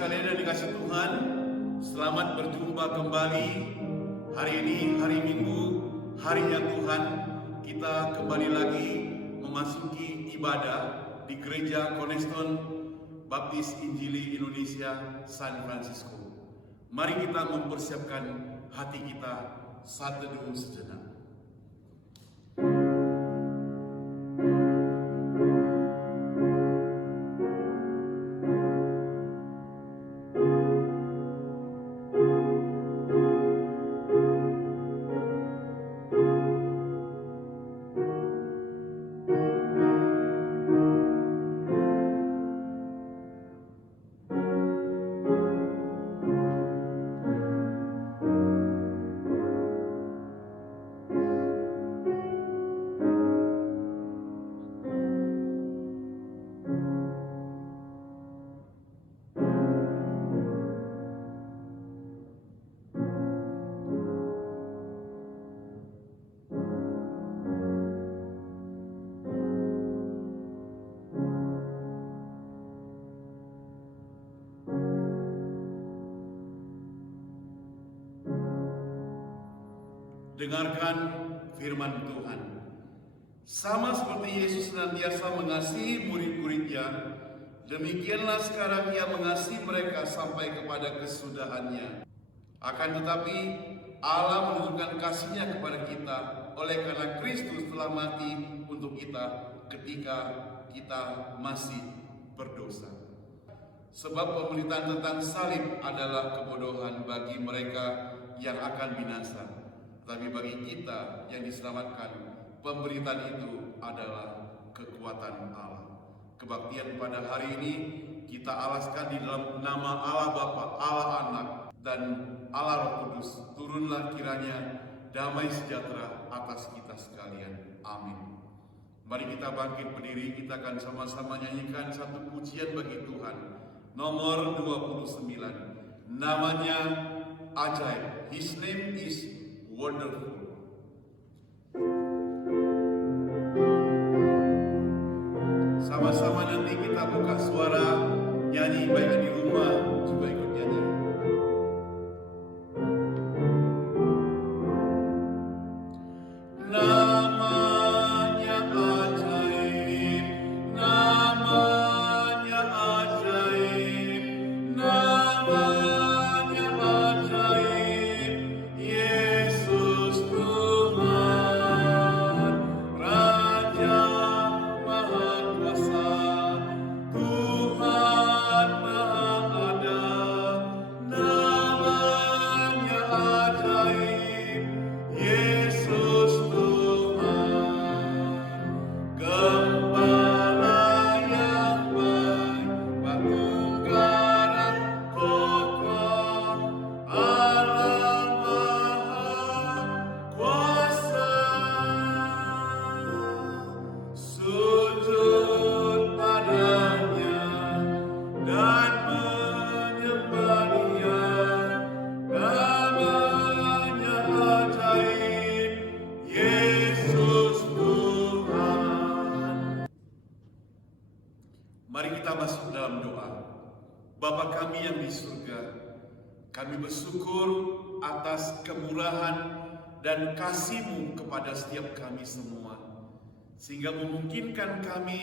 sekalian yang dikasihi Tuhan, selamat berjumpa kembali. Hari ini hari Minggu, harinya Tuhan. Kita kembali lagi memasuki ibadah di Gereja Cornerstone Baptis Injili Indonesia San Francisco. Mari kita mempersiapkan hati kita saat teduh sejenak. Dengarkan firman Tuhan. Sama seperti Yesus senantiasa mengasihi murid-muridnya, demikianlah sekarang Ia mengasihi mereka sampai kepada kesudahannya. Akan tetapi Allah menunjukkan kasih-Nya kepada kita oleh karena Kristus telah mati untuk kita ketika kita masih berdosa. Sebab pemberitaan tentang salib adalah kebodohan bagi mereka yang akan binasa. Tapi bagi kita yang diselamatkan, pemberitaan itu adalah kekuatan Allah. Kebaktian pada hari ini kita alaskan di dalam nama Allah Bapa, Allah Anak, dan Allah Roh Kudus. Turunlah kiranya damai sejahtera atas kita sekalian. Amin. Mari kita bangkit berdiri, kita akan sama-sama nyanyikan satu pujian bagi Tuhan. Nomor 29. Namanya ajaib. His name is wonderful. Sama-sama nanti kita buka suara nyanyi, baik di rumah juga ikut nyanyi. Namanya ajaib, namanya ajaib, namanya ajaib. Yesus Tuhan, Raja Maha Kuasa, Tuhan Maha Ada. Namanya ajaib, Yesus Tuhan, Gembala yang baik, Penggarap kokoh, Allah Maha Kuasa. Sujud padanya dan menyembah Dia. Namanya ajaib, Yesus Tuhan. Mari kita masuk dalam doa. Bapa kami yang di surga, kami bersyukur atas kemurahan dan kasih-Mu kepada setiap kami semua, sehingga memungkinkan kami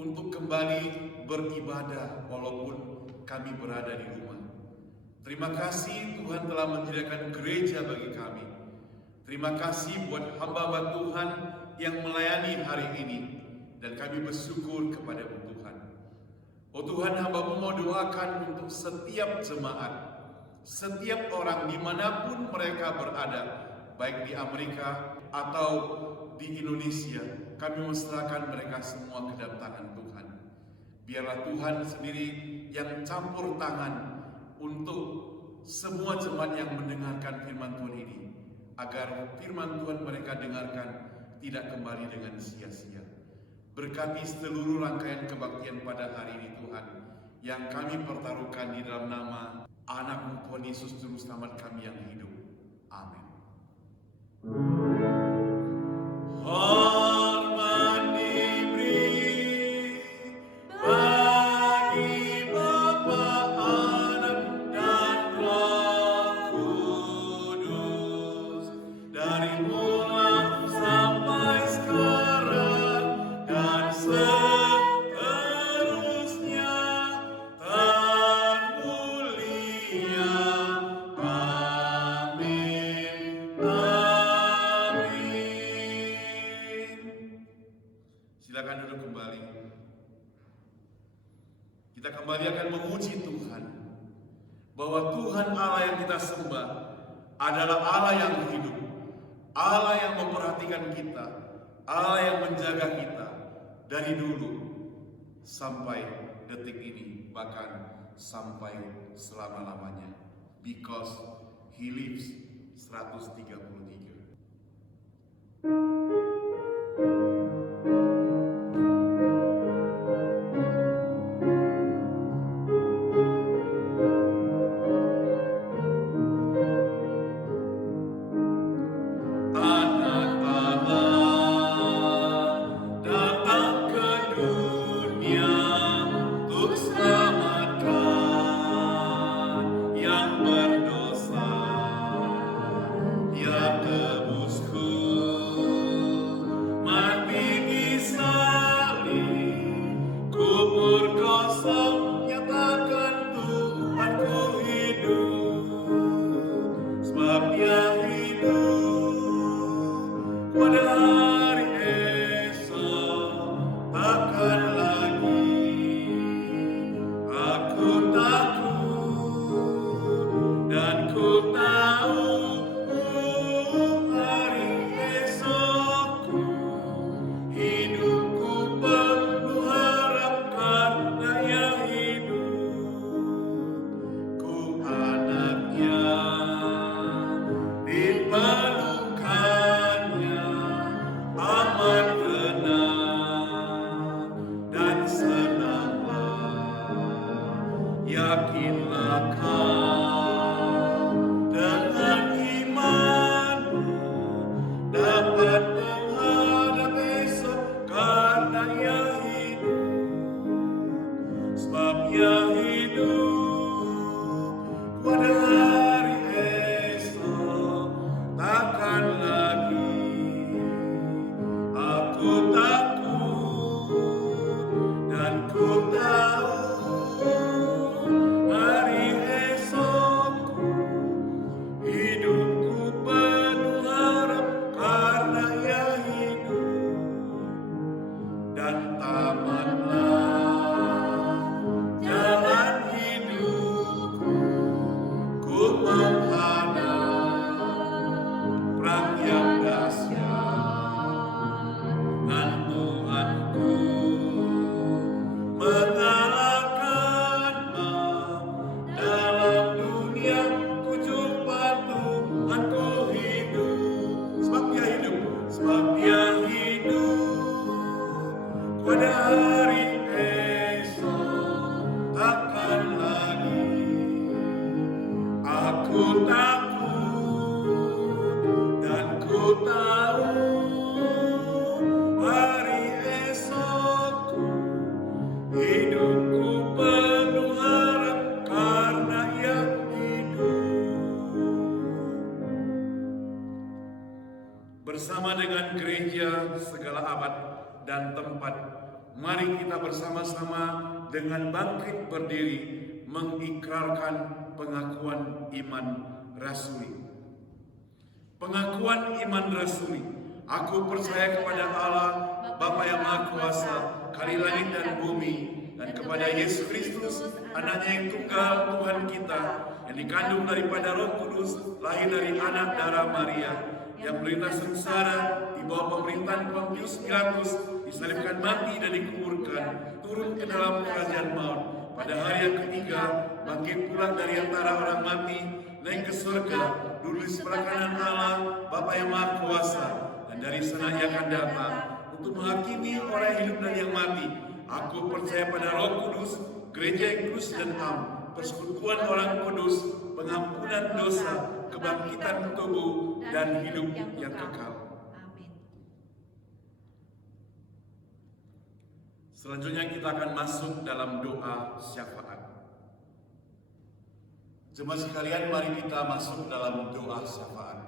untuk kembali beribadah walaupun kami berada di rumah. Terima kasih Tuhan telah menyediakan gereja bagi kami. Terima kasih buat hamba Tuhan yang melayani hari ini, dan kami bersyukur kepada Tuhan. Oh Tuhan, hamba-Mu mau doakan untuk setiap jemaat, setiap orang dimanapun mereka berada, baik di Amerika atau di Indonesia. Kami memserahkan mereka semua ke dalam tangan Tuhan. Biarlah Tuhan sendiri yang campur tangan untuk semua jemaat yang mendengarkan firman Tuhan ini, agar firman Tuhan mereka dengarkan tidak kembali dengan sia-sia. Berkati seluruh rangkaian kebaktian pada hari ini Tuhan, yang kami pertaruhkan di dalam nama Anak-Mu Tuhan Yesus Juru Selamat kami yang hidup. Amin. Hormat diberi bagi Bapa, Anak, Tuhan Allah yang kita sembah adalah Allah yang hidup, Allah yang memperhatikan kita, Allah yang menjaga kita dari dulu sampai detik ini, bahkan sampai selama-lamanya. Because He lives 133. Bersama dengan gereja segala abad dan tempat, mari kita bersama-sama dengan bangkit berdiri mengikrarkan pengakuan iman rasuli. Pengakuan iman rasuli. Aku percaya kepada Allah, Bapa yang Maha Kuasa, Kali langit dan bumi, dan kepada Yesus Kristus, Anaknya yang tunggal, Tuhan kita, yang dikandung daripada Roh Kudus, lahir dari anak darah Maria, yang menderita sengsara di bawah pemerintahan Pontius Pilatus, disalibkan, mati dan dikuburkan, turun ke dalam kerajaan maut. Pada hari yang ketiga, bangkit pula dari antara orang mati, naik ke surga, duduk di sebelah kanan Allah, Bapa yang Maha Kuasa, dan dari sana Ia akan datang untuk menghakimi orang yang hidup dan yang mati. Aku percaya pada Roh Kudus, gereja yang kudus dan am, persekutuan orang kudus, pengampunan dosa, kebangkitan tubuh, dan hidup yang kekal. Amin. Selanjutnya kita akan masuk dalam doa syafaat. Jemaat sekalian, mari kita masuk dalam doa syafaat.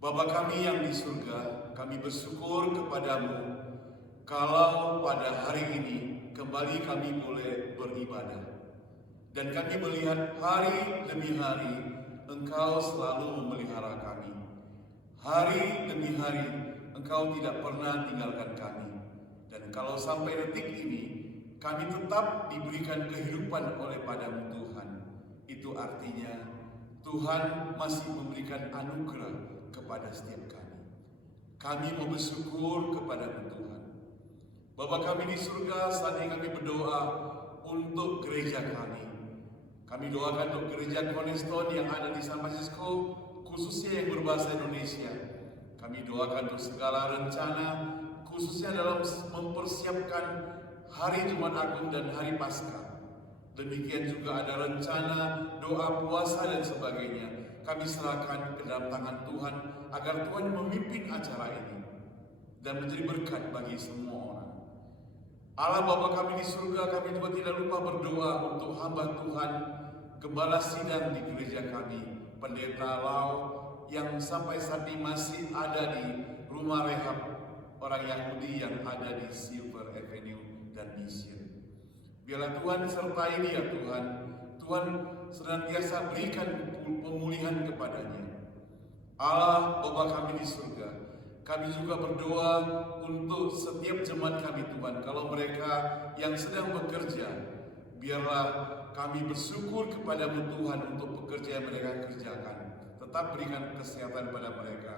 Bapa kami yang di surga, kami bersyukur kepadamu kalau pada hari ini kembali kami boleh beribadah. Dan kami melihat hari demi hari Engkau selalu memelihara kami. Hari demi hari Engkau tidak pernah tinggalkan kami. Dan kalau sampai detik ini kami tetap diberikan kehidupan oleh padamu Tuhan. Itu artinya Tuhan masih memberikan anugerah kepada setiap kami. Kami mau bersyukur kepada Tuhan. Bapa kami di surga, saat ini kami berdoa untuk gereja kami. Kami doakan untuk gereja Cornerstone yang ada di San Francisco, khususnya yang berbahasa Indonesia. Kami doakan untuk segala rencana, khususnya dalam mempersiapkan hari Jumat Agung dan hari Paskah. Demikian juga ada rencana doa puasa dan sebagainya. Kami serahkan ke dalam tangan Tuhan agar Tuhan memimpin acara ini dan menjadi berkat bagi semua orang. Allah Bapa kami di surga, kami juga tidak lupa berdoa untuk hamba Tuhan, Gembala Sidang di gereja kami, Pendeta Lau yang sampai saat ini masih ada di rumah rehab orang Yahudi yang ada di Silver Avenue dan Mission. Biarlah Tuhan sertai dia Tuhan. Tuhan senantiasa berikan pemulihan kepadanya. Allah Bapa kami di surga, kami juga berdoa untuk setiap jemaat kami Tuhan. Kalau mereka yang sedang bekerja, biarlah kami bersyukur kepada-Mu Tuhan untuk pekerjaan yang mereka kerjakan. Tetap berikan kesehatan pada mereka.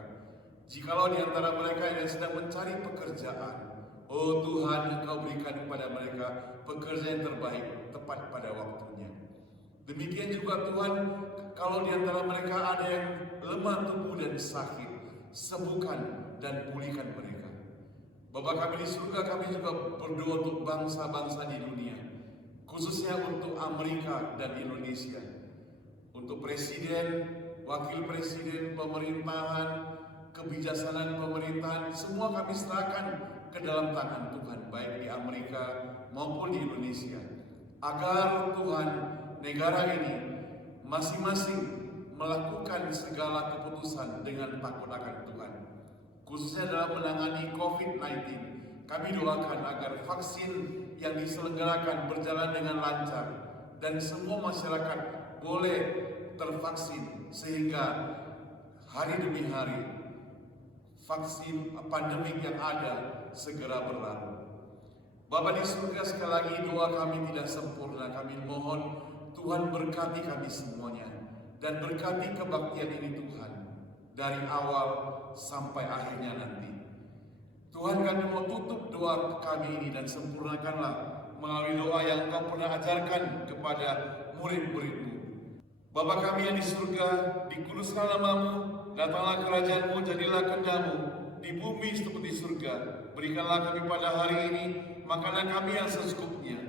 Jikalau di antara mereka yang sedang mencari pekerjaan, oh Tuhan, Engkau berikan kepada mereka pekerjaan yang terbaik tepat pada waktunya. Demikian juga Tuhan, kalau di antara mereka ada yang lemah tubuh dan sakit, sembuhkan dan pulihkan mereka. Bapa kami di surga, kami juga berdoa untuk bangsa-bangsa di dunia, khususnya untuk Amerika dan Indonesia, untuk presiden, wakil presiden, pemerintahan, kebijaksanaan pemerintahan, semua kami serahkan ke dalam tangan Tuhan, baik di Amerika maupun di Indonesia, agar Tuhan negara ini masing-masing melakukan segala keputusan dengan takut akan Tuhan, khususnya dalam menangani COVID-19. Kami doakan agar vaksin yang diselenggarakan berjalan dengan lancar dan semua masyarakat boleh tervaksin sehingga hari demi hari vaksin pandemik yang ada segera berlalu. Bapa di surga, sekali lagi doa kami tidak sempurna. Kami mohon Tuhan berkati kami semuanya dan berkati kebaktian ini Tuhan dari awal sampai akhirnya nanti. Tuhan, kami mau tutup doa kami ini dan sempurnakanlah melalui doa yang Engkau pernah ajarkan kepada murid-murid-Mu. Bapa kami yang di surga, dikuduskanlah nama-Mu, datanglah kerajaan-Mu, jadilah kehendak-Mu di bumi seperti di surga. Berikanlah kami pada hari ini makanan kami yang secukupnya,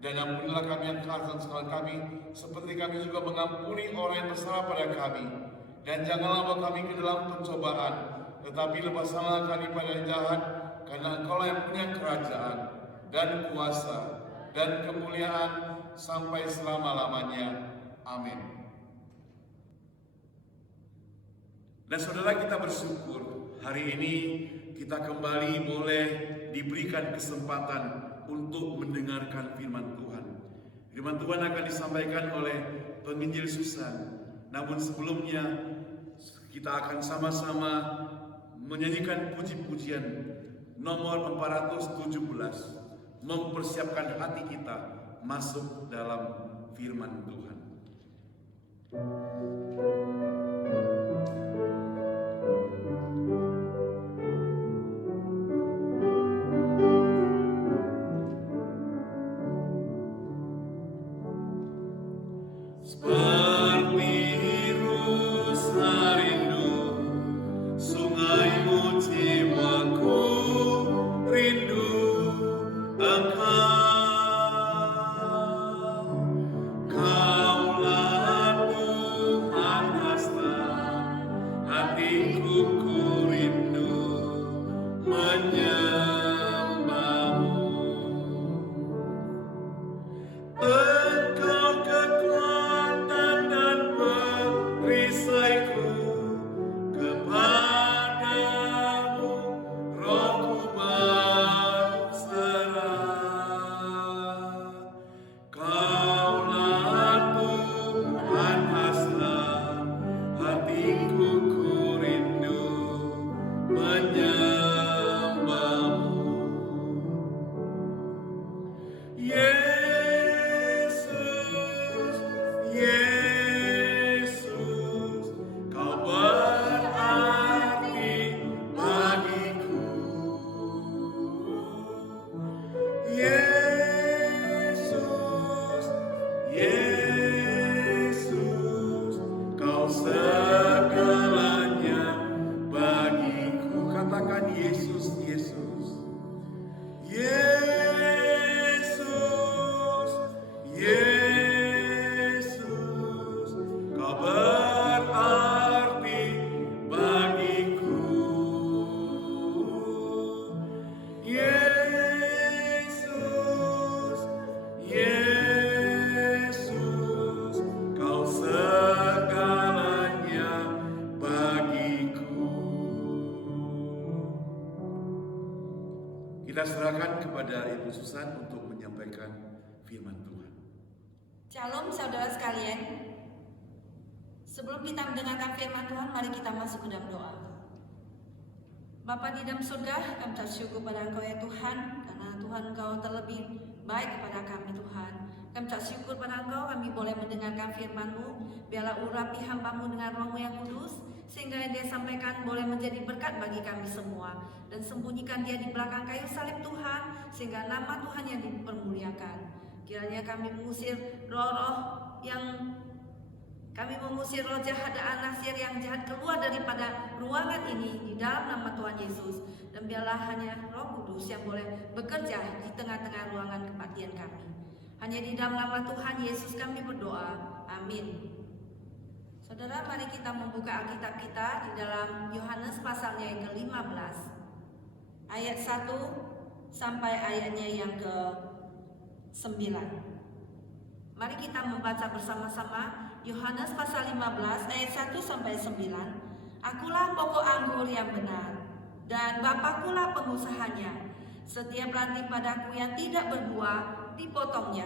dan ampunilah kami yang kesalahan kami, seperti kami juga mengampuni orang yang bersalah pada kami. Dan janganlah bawa kami ke dalam pencobaan, tetapi lepaskanlah kami pada yang jahat, karena Engkau yang punya kerajaan dan kuasa dan kemuliaan sampai selama-lamanya. Amin. Dan saudara, kita bersyukur hari ini kita kembali boleh diberikan kesempatan untuk mendengarkan firman Tuhan. Firman Tuhan akan disampaikan oleh penginjil Susan. Namun sebelumnya kita akan sama-sama menyanyikan puji-pujian nomor 417, mempersiapkan hati kita masuk dalam firman Tuhan. Hatiku ku rindu. Kita serahkan kepada Ibu Susan untuk menyampaikan firman Tuhan. Shalom saudara sekalian. Sebelum kita mendengarkan firman Tuhan, mari kita masuk ke dalam doa. Bapa di dalam surga, kami bersyukur pada Engkau ya Tuhan, karena Tuhan Engkau terlebih baik kepada kami Tuhan. Kami bersyukur pada Engkau, kami boleh mendengarkan firman-Mu. Biarlah urapi hamba-Mu dengan Roh-Mu yang kudus, sehingga yang Dia sampaikan boleh menjadi berkat bagi kami semua. Dan sembunyikan Dia di belakang kayu salib Tuhan, sehingga nama Tuhan yang dipermuliakan. Kiranya kami mengusir roh-roh jahat dan nasir yang jahat keluar daripada ruangan ini di dalam nama Tuhan Yesus. Dan biarlah hanya Roh Kudus yang boleh bekerja di tengah-tengah ruangan kebaktian kami. Hanya di dalam nama Tuhan Yesus kami berdoa. Amin. Saudara, mari kita membuka Alkitab kita di dalam Yohanes pasalnya yang ke-15. Ayat 1 sampai ayatnya yang ke-9. Mari kita membaca bersama-sama Yohanes pasal 15 ayat 1 sampai 9. Akulah pokok anggur yang benar, dan Bapa-Kulah pengusahanya. Setiap ranting padaku yang tidak berbuah, dipotongnya,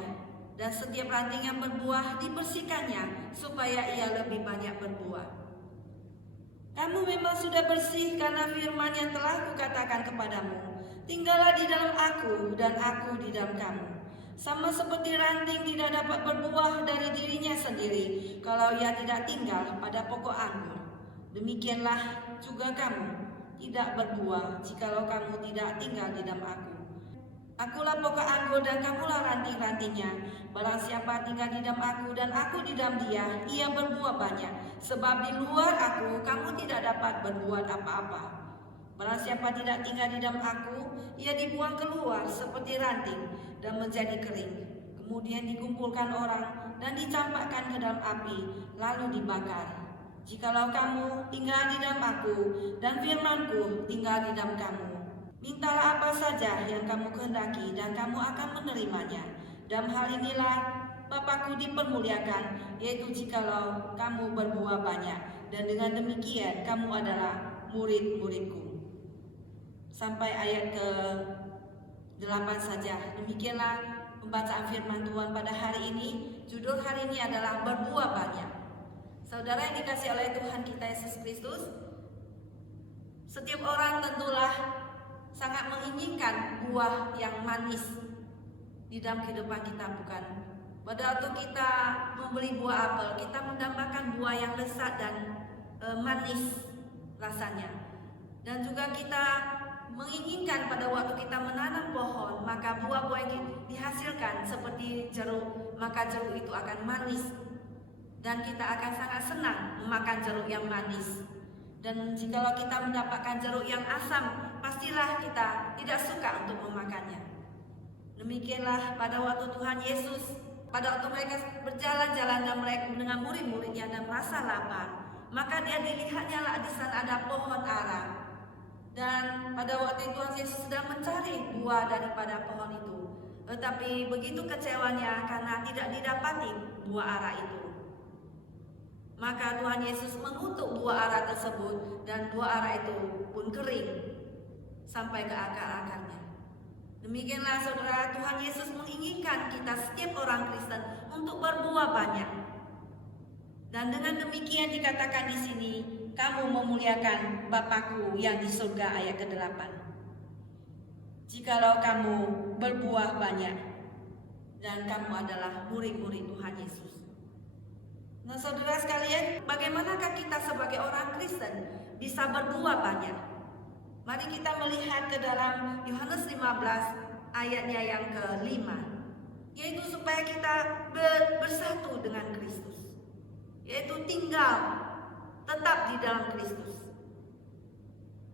dan setiap ranting yang berbuah, dibersihkannya, supaya ia lebih banyak berbuah. Kamu memang sudah bersih karena firman yang telah kukatakan kepadamu. Tinggallah di dalam aku, dan aku di dalam kamu. Sama seperti ranting tidak dapat berbuah dari dirinya sendiri kalau ia tidak tinggal pada pokok anggur. Demikianlah juga kamu tidak berbuah jikalau kamu tidak tinggal di dalam aku. Akulah pokok anggur dan kamulah ranting-rantingnya. Barang siapa tinggal di dalam aku dan aku di dalam dia, ia berbuah banyak. Sebab di luar aku kamu tidak dapat berbuat apa-apa. Barang siapa tidak tinggal di dalam aku, ia dibuang keluar seperti ranting dan menjadi kering. Kemudian dikumpulkan orang dan dicampakkan ke dalam api, lalu dibakar. Jikalau kamu tinggal di dalam aku dan firman-Ku tinggal di dalam kamu, mintalah apa saja yang kamu kehendaki dan kamu akan menerimanya. Dalam hal inilah Bapa-Ku dipermuliakan, yaitu jikalau kamu berbuah banyak, dan dengan demikian kamu adalah murid-murid-Ku. Sampai ayat ke-8 saja. Demikianlah pembacaan firman Tuhan pada hari ini. Judul hari ini adalah berbuah banyak. Saudara yang dikasihi oleh Tuhan kita Yesus Kristus, setiap orang tentulah sangat menginginkan buah yang manis di dalam kehidupan kita, bukan? Pada waktu kita membeli buah apel, kita mendambakan buah yang lezat dan manis rasanya. Dan juga kita menginginkan pada waktu kita menanam pohon, maka buah-buah yang dihasilkan seperti jeruk, maka jeruk itu akan manis. Dan kita akan sangat senang memakan jeruk yang manis. Dan jikalau kita mendapatkan jeruk yang asam, pastilah kita tidak suka untuk memakannya. Demikianlah pada waktu Tuhan Yesus, pada waktu mereka berjalan-jalan dan mereka dengan murid-muridnya dan merasa lapar, maka dia dilihatnya lah di sana ada pohon ara. Dan pada waktu itu Tuhan Yesus sedang mencari buah daripada pohon itu. Tetapi begitu kecewanya karena tidak didapati buah ara itu. Maka Tuhan Yesus mengutuk buah ara tersebut, dan buah ara itu pun kering sampai ke akar-akarnya. Demikianlah saudara, Tuhan Yesus menginginkan kita setiap orang Kristen untuk berbuah banyak. Dan dengan demikian dikatakan di sini, kamu memuliakan Bapa-Ku yang di surga, ayat ke-8. Jikalau kamu berbuah banyak dan kamu adalah murid-murid Tuhan Yesus. Nah saudara sekalian, bagaimanakah kita sebagai orang Kristen bisa berbuah banyak? Mari kita melihat ke dalam Yohanes 15 ayatnya yang ke-5, yaitu supaya kita bersatu dengan Kristus, yaitu tinggal tetap di dalam Kristus.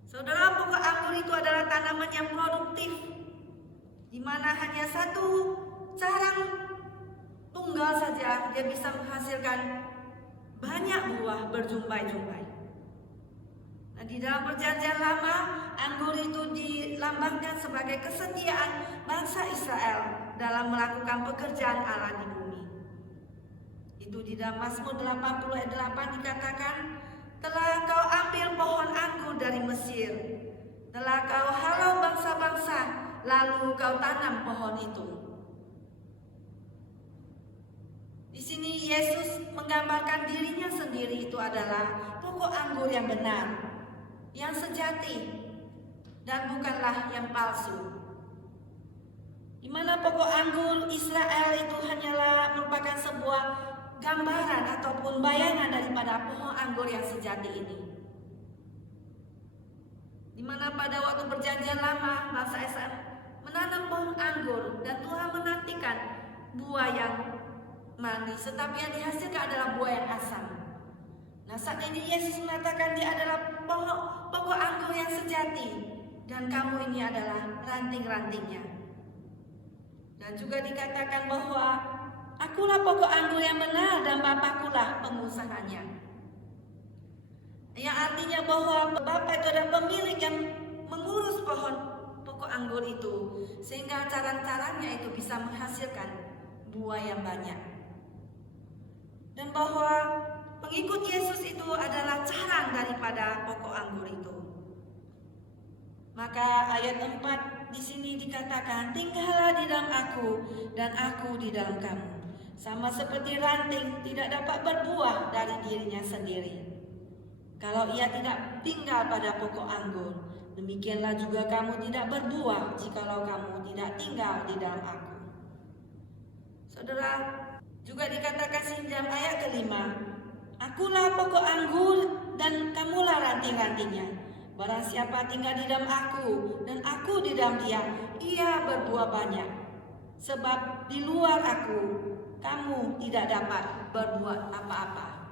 Saudara, pokok anggur itu adalah tanaman yang produktif, di mana hanya satu carang tunggal saja dia bisa menghasilkan banyak buah berjumpai-jumpai. Nah, di dalam perjanjian lama, anggur itu dilambangkan sebagai kesetiaan bangsa Israel dalam melakukan pekerjaan Allah di bumi. Itu di dalam Mazmur 80 ayat 8 dikatakan, telah kau ambil pohon anggur dari Mesir, telah kau halau bangsa-bangsa lalu kau tanam pohon itu. Di sini Yesus menggambarkan dirinya sendiri itu adalah pokok anggur yang benar, yang sejati, dan bukanlah yang palsu. Di mana pokok anggur Israel itu hanyalah merupakan sebuah gambaran ataupun bayangan daripada pohon anggur yang sejati ini. Di mana pada waktu perjanjian lama bangsa Israel menanam pohon anggur dan Tuhan menantikan buah yang manis, tetapi yang dihasilkan adalah buah yang asam. Nah, saat ini Yesus mengatakan dia adalah pokok anggur yang sejati dan kamu ini adalah ranting-rantingnya. Dan juga dikatakan bahwa akulah pokok anggur yang benar dan Bapakulah pengusahanya. Yang artinya bahwa Bapa itu adalah pemilik yang mengurus pokok anggur itu, sehingga cara-caranya itu bisa menghasilkan buah yang banyak. Dan bahwa pengikut Yesus itu adalah carang daripada pokok anggur itu. Maka ayat 4 di sini dikatakan, tinggallah di dalam aku dan aku di dalam kamu. Sama seperti ranting tidak dapat berbuah dari dirinya sendiri kalau ia tidak tinggal pada pokok anggur, demikianlah juga kamu tidak berbuah jikalau kamu tidak tinggal di dalam aku. Saudara, juga dikatakan di dalam ayat kelima, akulah pokok anggur dan kamulah ranting-rantingnya. Barang siapa tinggal di dalam aku dan aku di dalam dia, ia berbuah banyak. Sebab di luar aku, kamu tidak dapat berbuat apa-apa.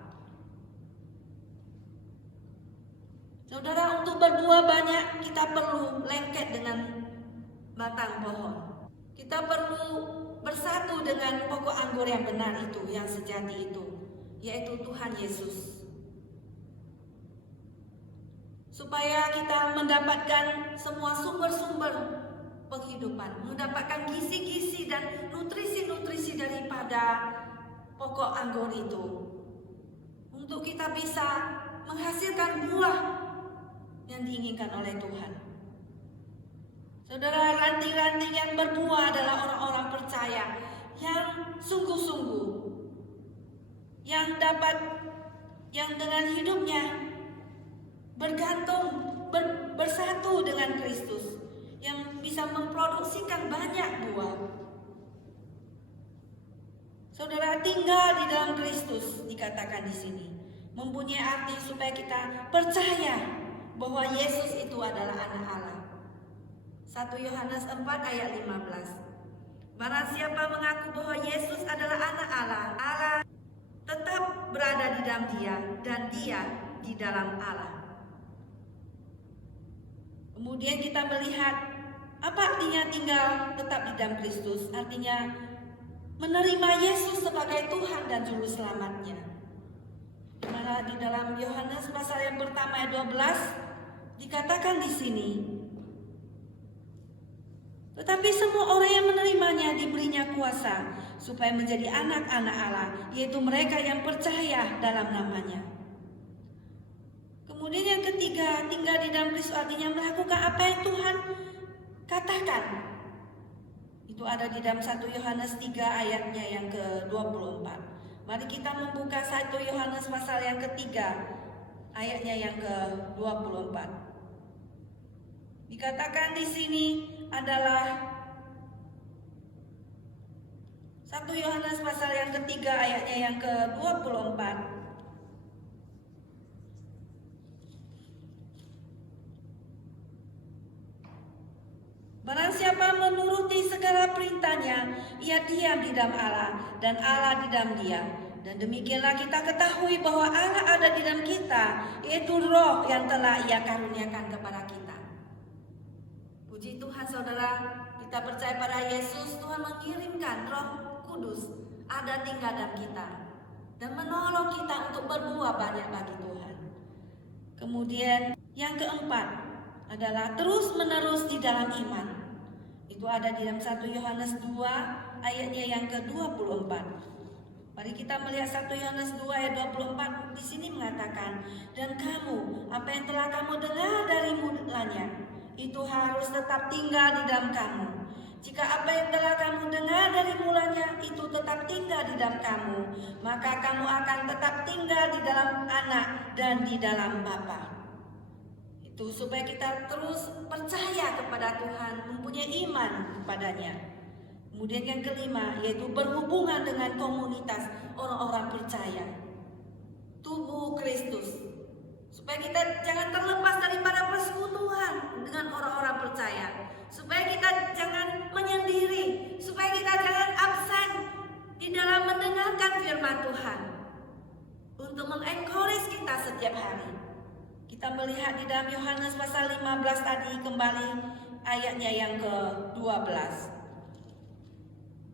Saudara, untuk berbuah banyak kita perlu lengket dengan batang pohon. Kita perlu bersatu dengan pokok anggur yang benar itu, yang sejati itu, yaitu Tuhan Yesus. Supaya kita mendapatkan semua sumber-sumber penghidupan, mendapatkan gizi-gizi dan nutrisi-nutrisi daripada pokok anggur itu, untuk kita bisa menghasilkan buah yang diinginkan oleh Tuhan. Saudara, ranting-ranting yang berbuah adalah orang-orang percaya yang sungguh-sungguh, yang dengan hidupnya bergantung, bersatu dengan Kristus, yang bisa memproduksikan banyak buah. Saudara, tinggal di dalam Kristus dikatakan di sini mempunyai arti supaya kita percaya bahwa Yesus itu adalah anak Allah. 1 Yohanes 4 ayat 15. Barang siapa mengaku bahwa Yesus adalah anak Allah, Allah tetap berada di dalam dia dan dia di dalam Allah. Kemudian kita melihat apa artinya tinggal tetap di dalam Kristus. Artinya menerima Yesus sebagai Tuhan dan Juru Selamatnya. Dimana di dalam Yohanes pasal yang pertama ayat 12 dikatakan di sini, tetapi semua orang yang menerimanya diberinya kuasa supaya menjadi anak-anak Allah, yaitu mereka yang percaya dalam namanya. Kemudian yang ketiga, tinggal di dalam Kristus artinya melakukan apa yang Tuhan katakan. Itu ada di dalam 1 Yohanes 3 ayatnya yang ke-24. Mari kita membuka 1 Yohanes pasal yang ketiga ayatnya yang ke-24. Dikatakan di sini adalah 1 Yohanes pasal yang ketiga ayatnya yang ke-24. Barang siapa menuruti segala perintahnya, ia diam di dalam Allah dan Allah di dalam dia. Dan demikianlah kita ketahui bahwa Allah ada di dalam kita, yaitu Roh yang telah Ia karuniakan kepada kita. Puji Tuhan saudara, kita percaya pada Yesus, Tuhan mengirimkan Roh Kudus ada tinggal dalam kita dan menolong kita untuk berbuah banyak bagi Tuhan. Kemudian yang keempat adalah terus menerus di dalam iman. Itu ada di dalam 1 Yohanes 2 ayatnya yang ke-24. Mari kita melihat 1 Yohanes 2 ayat 24. Di sini mengatakan, dan kamu, apa yang telah kamu dengar dari mulanya, itu harus tetap tinggal di dalam kamu. Jika apa yang telah kamu dengar dari mulanya itu tetap tinggal di dalam kamu, maka kamu akan tetap tinggal di dalam Anak dan di dalam Bapa. Itu supaya kita terus percaya kepada Tuhan, mempunyai iman kepadanya. Kemudian yang kelima yaitu berhubungan dengan komunitas orang-orang percaya, tubuh Kristus. Supaya kita jangan terlepas daripada persekutuan dengan orang-orang percaya. Supaya kita jangan menyendiri, supaya kita jangan absen di dalam mendengarkan firman Tuhan. Untuk mengencourage kita setiap hari. Kita melihat di dalam Yohanes pasal 15 tadi kembali ayatnya yang ke-12.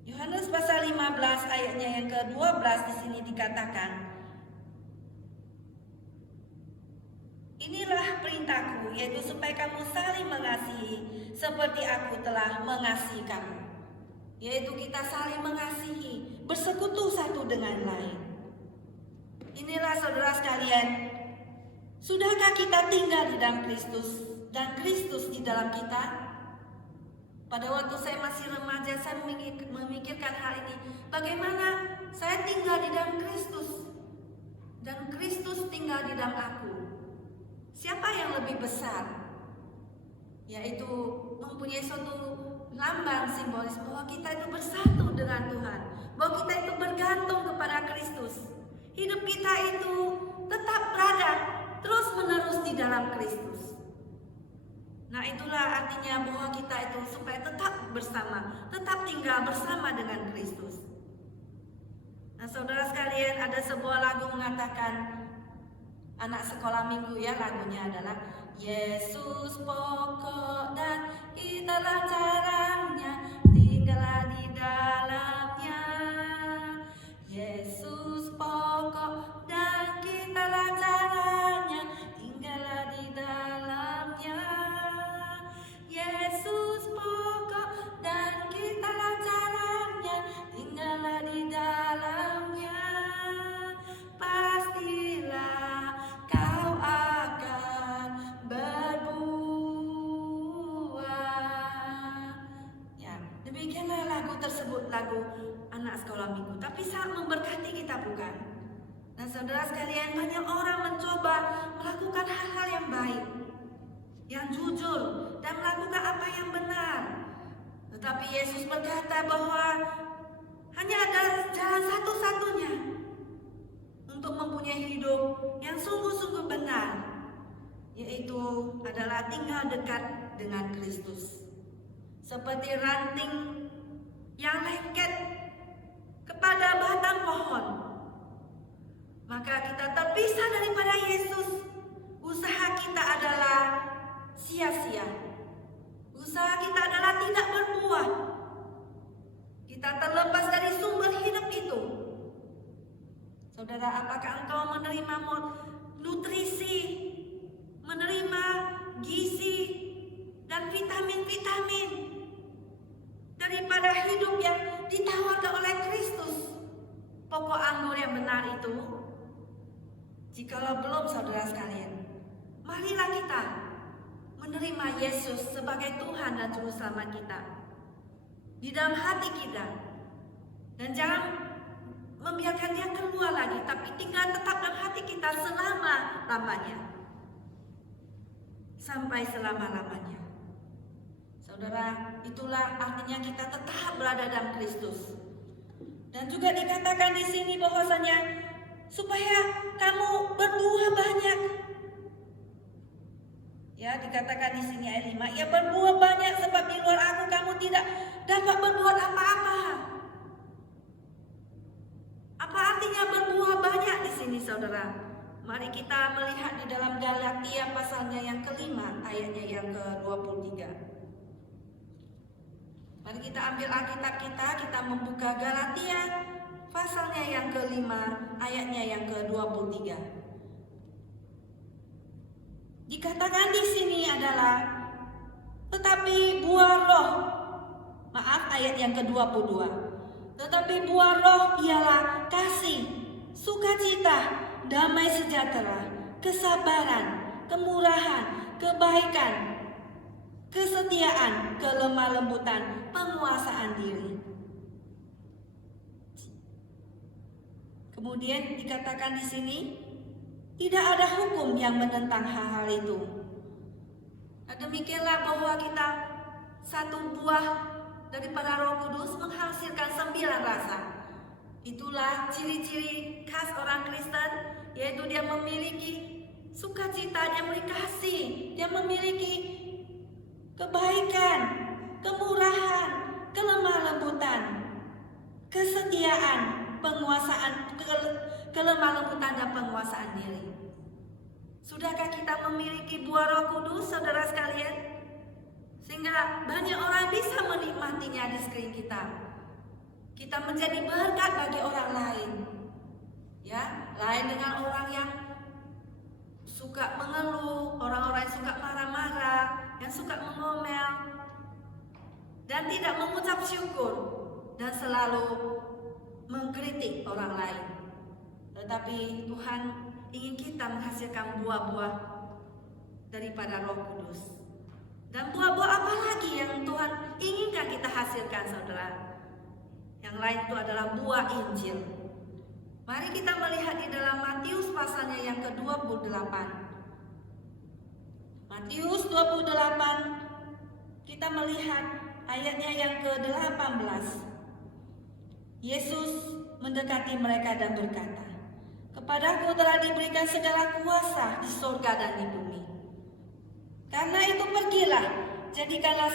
Yohanes pasal 15 ayatnya yang ke-12 di sini dikatakan, inilah perintahku, yaitu supaya kamu saling mengasihi seperti aku telah mengasihi kamu. Yaitu kita saling mengasihi, bersekutu satu dengan lain. Inilah saudara sekalian, sudahkah kita tinggal di dalam Kristus dan Kristus di dalam kita? Pada waktu saya masih remaja, saya memikirkan hal ini. Bagaimana saya tinggal di dalam Kristus dan Kristus tinggal di dalam aku? Siapa yang lebih besar? Yaitu mempunyai suatu lambang simbolis bahwa kita itu bersatu dengan Tuhan, bahwa kita itu bergantung kepada Kristus. Hidup kita itu tetap berada terus menerus di dalam Kristus. Nah, itulah artinya bahwa kita itu supaya tetap bersama, tetap tinggal bersama dengan Kristus. Nah, saudara sekalian, ada sebuah lagu mengatakan, anak sekolah minggu ya, lagunya adalah Yesus pokok dan itulah caranya, tinggallah di dalamnya. Yesus pokok dan itulah caranya, tinggallah di dalamnya. Yesus pokok dan itulah caranya, tinggallah di dalamnya. Pastilah kau akan berbuah. Ya, demikianlah lagu tersebut, lagu anak sekolah minggu. Tapi sangat memberkati kita, bukan? Nah, saudara sekalian, banyak orang mencoba melakukan hal-hal yang baik, yang jujur, dan melakukan apa yang benar. Tetapi Yesus berkata bahwa hanya ada jalan satu-satunya untuk mempunyai hidup yang sungguh-sungguh benar, yaitu adalah tinggal dekat dengan Kristus. Seperti ranting yang lengket kepada batang pohon, maka kita terpisah daripada Yesus. Usaha kita adalah sia-sia. Usaha kita adalah tidak berbuah. Kita terlepas dari sumber hidup itu. Saudara, apakah engkau menerima nutrisi, menerima gizi dan vitamin-vitamin daripada hidup yang ditawarkan oleh Kristus, pokok anggur yang benar itu? Jikalau belum, saudara sekalian, marilah kita menerima Yesus sebagai Tuhan dan Juru Selamat kita di dalam hati kita, dan jangan membiarkan dia keluar lagi, tapi tinggal tetap dalam hati kita selama-lamanya, sampai selama-lamanya. Saudara, itulah artinya kita tetap berada dalam Kristus. Dan juga dikatakan di sini bahwasanya supaya kamu berbuah banyak. Ya, dikatakan di sini ayat 5, ya berbuah banyak sebab di luar aku kamu tidak dapat berbuat apa-apa. Apa artinya berbuah banyak di sini, saudara? Mari kita melihat di dalam Galatia pasalnya yang kelima, ayatnya yang ke-23. Mari kita ambil Alkitab kita membuka Galatia pasalnya yang kelima, ayatnya yang ke-23. Dikatakan di sini adalah tetapi buah roh, maaf ayat yang ke-22. Tetapi buah roh ialah kasih, sukacita, damai sejahtera, kesabaran, kemurahan, kebaikan, kesetiaan, kelemah lembutan, penguasaan diri. Kemudian dikatakan di sini, tidak ada hukum yang menentang hal-hal itu. Nah, demikianlah bahwa kita satu buah daripada Roh Kudus menghasilkan 9 rasa. Itulah ciri-ciri khas orang Kristen, yaitu dia memiliki sukacita, dia memiliki kasih, dia memiliki kebaikan, kemurahan, kelemah lembutan, kesetiaan, penguasaan, kelemah lembutan dan penguasaan diri. Sudahkah kita memiliki buah Roh Kudus, saudara sekalian? Sehingga banyak orang bisa menikmatinya di sekeliling kita. Kita menjadi berkat bagi orang lain. Ya, lain dengan orang yang suka mengeluh, orang-orang yang suka marah-marah, yang suka mengomel, dan tidak mengucap syukur, dan selalu mengkritik orang lain. Tetapi Tuhan ingin kita menghasilkan buah-buah daripada Roh Kudus. Dan buah-buah apa lagi yang Tuhan inginkan kita hasilkan, saudara? Yang lain itu adalah buah Injil. Mari kita melihat di dalam Matius pasalnya yang ke-28. Matius 28, kita melihat ayatnya yang ke-18. Yesus mendekati mereka dan berkata, "Kepadaku telah diberikan segala kuasa di surga dan di bumi. Karena itu pergilah, jadikanlah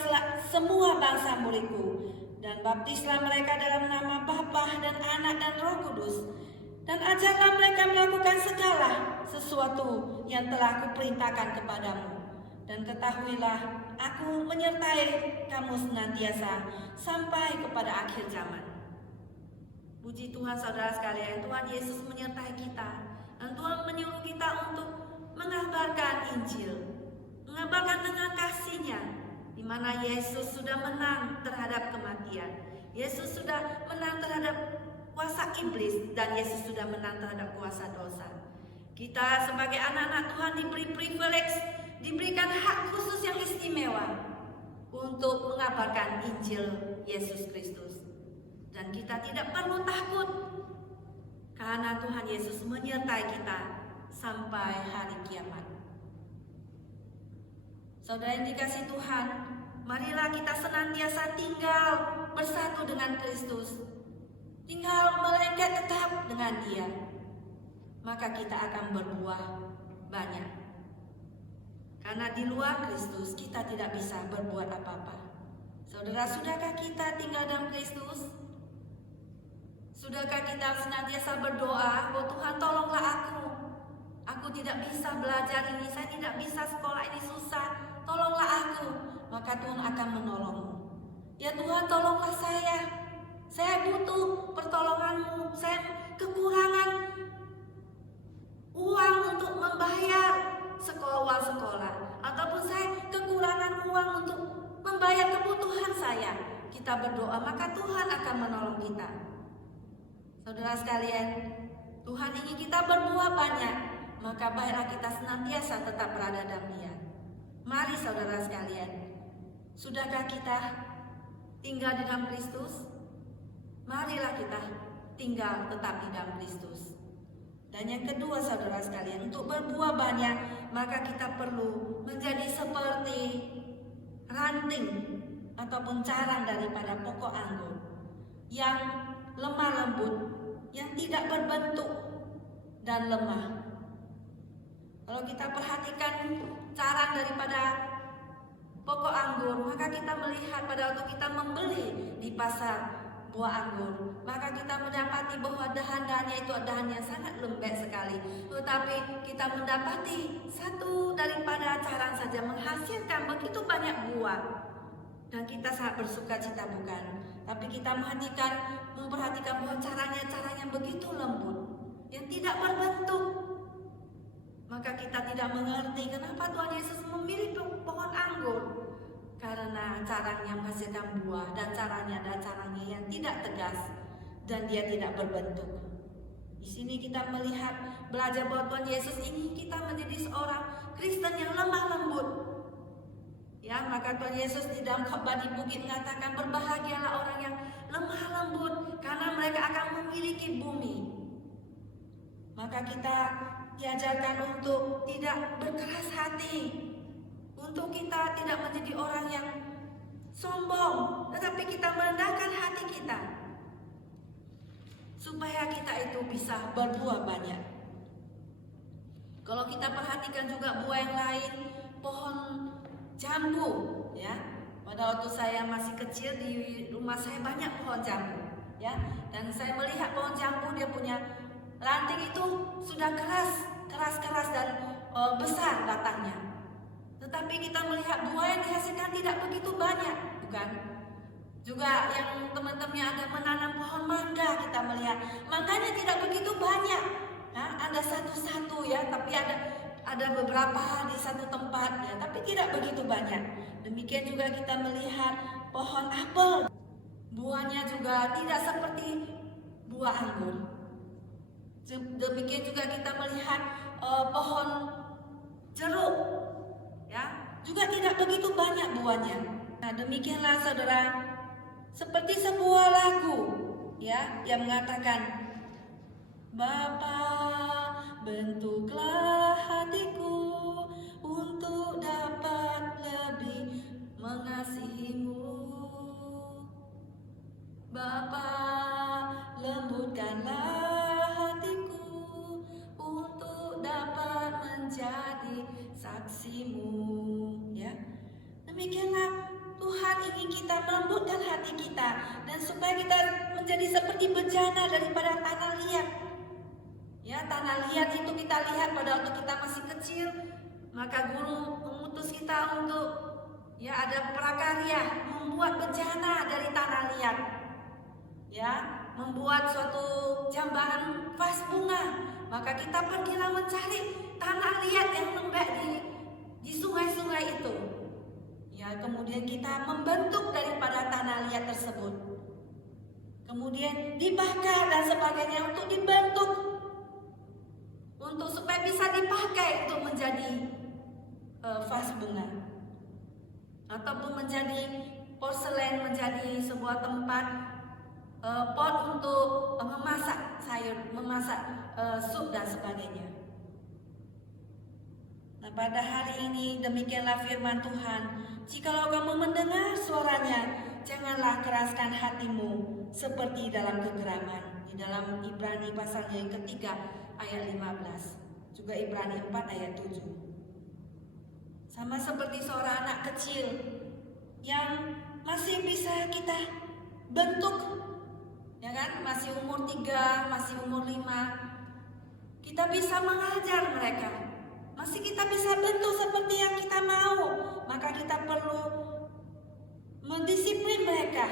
semua bangsa muridku, dan baptislah mereka dalam nama Bapa dan Anak dan Roh Kudus, dan ajarlah mereka melakukan segala sesuatu yang telah kuperintahkan kepadamu. Dan ketahuilah, aku menyertai kamu senantiasa sampai kepada akhir zaman." Puji Tuhan, saudara sekalian, Tuhan Yesus menyertai kita, dan Tuhan menyuruh kita untuk mengabarkan Injil, mengabarkan dengan kasih-Nya, di mana Yesus sudah menang terhadap kematian, Yesus sudah menang terhadap kuasa iblis, dan Yesus sudah menang terhadap kuasa dosa. Kita sebagai anak-anak Tuhan diberi privilege, diberikan hak khusus yang istimewa untuk mengabarkan Injil Yesus Kristus. Dan kita tidak perlu takut, karena Tuhan Yesus menyertai kita sampai hari kiamat. Saudara yang dikasihi Tuhan, marilah kita senantiasa tinggal bersatu dengan Kristus, tinggal melengket tetap dengan Dia, maka kita akan berbuah banyak. Karena di luar Kristus kita tidak bisa berbuat apa-apa. Saudara, sudahkah kita tinggal dalam Kristus? Sudahkah kita senantiasa berdoa, "Oh Tuhan, tolonglah aku. Aku tidak bisa belajar ini, saya tidak bisa sekolah ini, susah. Tolonglah aku." Maka Tuhan akan menolongmu. "Ya Tuhan, tolonglah saya. Saya butuh pertolonganmu. Saya kekurangan uang untuk membayar sekolah. Ataupun saya kekurangan uang untuk membayar kebutuhan saya." Kita berdoa, maka Tuhan akan menolong kita. Saudara sekalian, Tuhan ingin kita berbuah banyak, maka baiklah kita senantiasa tetap berada dalam Dia. Mari saudara sekalian, sudahkah kita tinggal di dalam Kristus? Marilah kita tinggal tetap di dalam Kristus. Dan yang kedua, saudara sekalian, untuk berbuah banyak, maka kita perlu menjadi seperti ranting ataupun carang daripada pokok anggur yang lemah lembut, yang tidak berbentuk dan lemah. Kalau kita perhatikan carang daripada pokok anggur, maka kita melihat pada waktu kita membeli di pasar buah anggur, maka kita mendapati bahwa dahan-dahannya itu dahan yang sangat lembek sekali. Tetapi kita mendapati satu daripada carang saja menghasilkan begitu banyak buah, dan kita sangat bersuka cita, bukan? Tapi kita memperhatikan bahwa caranya begitu lembut, yang tidak berbentuk. Maka kita tidak mengerti kenapa Tuhan Yesus memilih pohon anggur. Karena caranya menghasilkan buah, dan caranya adalah caranya yang tidak tegas dan dia tidak berbentuk. Di sini kita melihat, belajar bahwa Tuhan Yesus ingin kita menjadi seorang Kristen yang lemah lembut, Ya, maka Tuhan Yesus di dalam khotbah di bukit mengatakan, berbahagialah orang yang lemah lembut karena mereka akan memiliki bumi. Maka kita diajarkan untuk tidak berkeras hati, untuk kita tidak menjadi orang yang sombong, tetapi kita merendahkan hati kita supaya kita itu bisa berbuah banyak. Kalau kita perhatikan juga buah yang lain, pohon jambu, ya. Pada waktu saya masih kecil di rumah saya banyak pohon jambu, ya. Dan saya melihat pohon jambu dia punya ranting itu sudah keras dan besar batangnya. Tetapi kita melihat buah yang dihasilkan tidak begitu banyak, bukan? Juga yang teman-temannya ada menanam pohon mangga, kita melihat mangganya tidak begitu banyak. Nah, ada satu-satu ya, tapi ada beberapa di satu tempat ya, tapi tidak begitu banyak. Demikian juga kita melihat pohon apel, buahnya juga tidak seperti buah anggur. Demikian juga kita melihat pohon jeruk, ya, juga tidak begitu banyak buahnya. Nah, demikianlah saudara, seperti sebuah lagu, ya, yang mengatakan, Bapa, bentuklah hatiku untuk dapat lebih mengasihimu. Bapa, lembutkanlah hatiku untuk dapat menjadi saksimu. Ya, demikianlah Tuhan ingin kita melembutkan hati kita, dan supaya kita menjadi seperti bejana daripada tanah liat. Ya, tanah liat itu kita lihat pada waktu kita masih kecil, maka guru mengutus kita untuk ada prakarya membuat bejana dari tanah liat. Ya, membuat suatu jambaran vas bunga. Maka kita pergilah mencari tanah liat yang lembek di sungai-sungai itu. Ya, kemudian kita membentuk daripada tanah liat tersebut. Kemudian dibakar dan sebagainya untuk dibentuk, untuk supaya bisa dipakai untuk menjadi vas bunga, ataupun menjadi porselen, menjadi sebuah tempat pot untuk memasak sayur, memasak sup dan sebagainya. Nah, pada hari ini demikianlah firman Tuhan. Jikalau kamu mendengar suaranya, janganlah keraskan hatimu seperti dalam kegeraman. Di dalam Ibrani pasalnya yang ketiga ayat 15, juga Ibrani 4 ayat 7. Sama seperti seorang anak kecil yang masih bisa kita bentuk, ya kan? Masih umur 3, masih umur 5, kita bisa mengajar mereka, masih kita bisa bentuk seperti yang kita mau. Maka kita perlu mendisiplin mereka,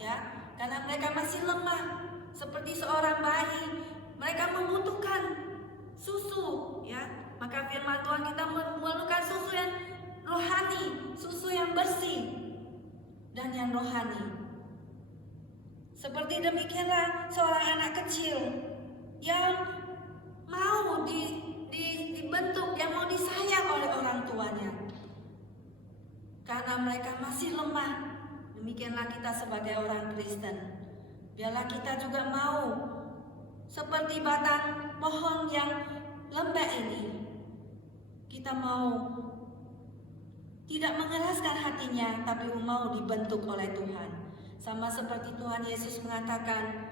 ya, karena mereka masih lemah seperti seorang bayi. Mereka membutuhkan susu, ya. Maka firman Tuhan kita memerlukan susu yang rohani, susu yang bersih dan yang rohani. Seperti demikianlah seorang anak kecil yang mau dibentuk, yang mau disayang oleh orang tuanya. Karena mereka masih lemah. Demikianlah kita sebagai orang Kristen. Biarlah kita juga mau seperti batang pohon yang lembek ini. Kita mau tidak mengeraskan hatinya, tapi mau dibentuk oleh Tuhan. Sama seperti Tuhan Yesus mengatakan,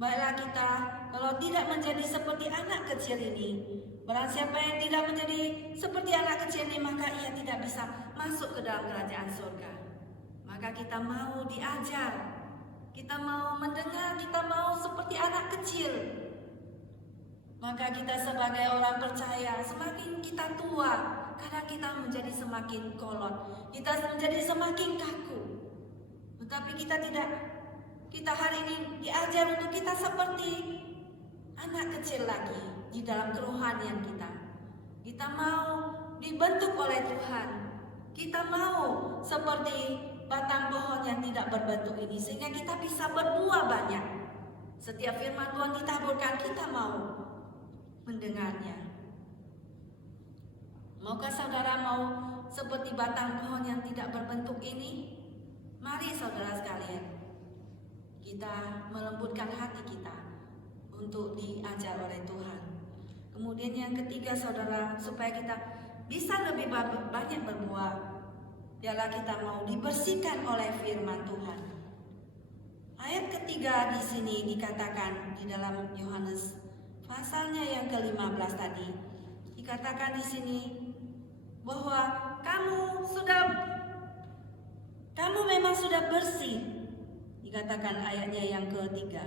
baiklah kita kalau tidak menjadi seperti anak kecil ini. Barang siapa yang tidak menjadi seperti anak kecil ini, maka ia tidak bisa masuk ke dalam kerajaan surga. Maka kita mau diajar, kita mau mendengar, kita mau seperti anak kecil. Maka kita sebagai orang percaya, semakin kita tua, kadang kita menjadi semakin kolot, kita menjadi semakin kaku. Tetapi kita hari ini diajar untuk kita seperti anak kecil lagi di dalam kerohanian kita. Kita mau dibentuk oleh Tuhan. Kita mau seperti batang pohon yang tidak berbentuk ini, sehingga kita bisa berbuah banyak. Setiap firman Tuhan ditaburkan, kita mau mendengarnya. Maukah saudara mau seperti batang pohon yang tidak berbentuk ini? Mari saudara sekalian, kita melembutkan hati kita untuk diajar oleh Tuhan. Kemudian yang ketiga saudara, supaya kita bisa lebih banyak berbuah, biarlah kita mau dibersihkan oleh firman Tuhan. Ayat ketiga di sini dikatakan di dalam Yohanes pasalnya yang ke-15 tadi. Dikatakan di sini bahwa kamu memang sudah bersih. Dikatakan ayatnya yang ketiga.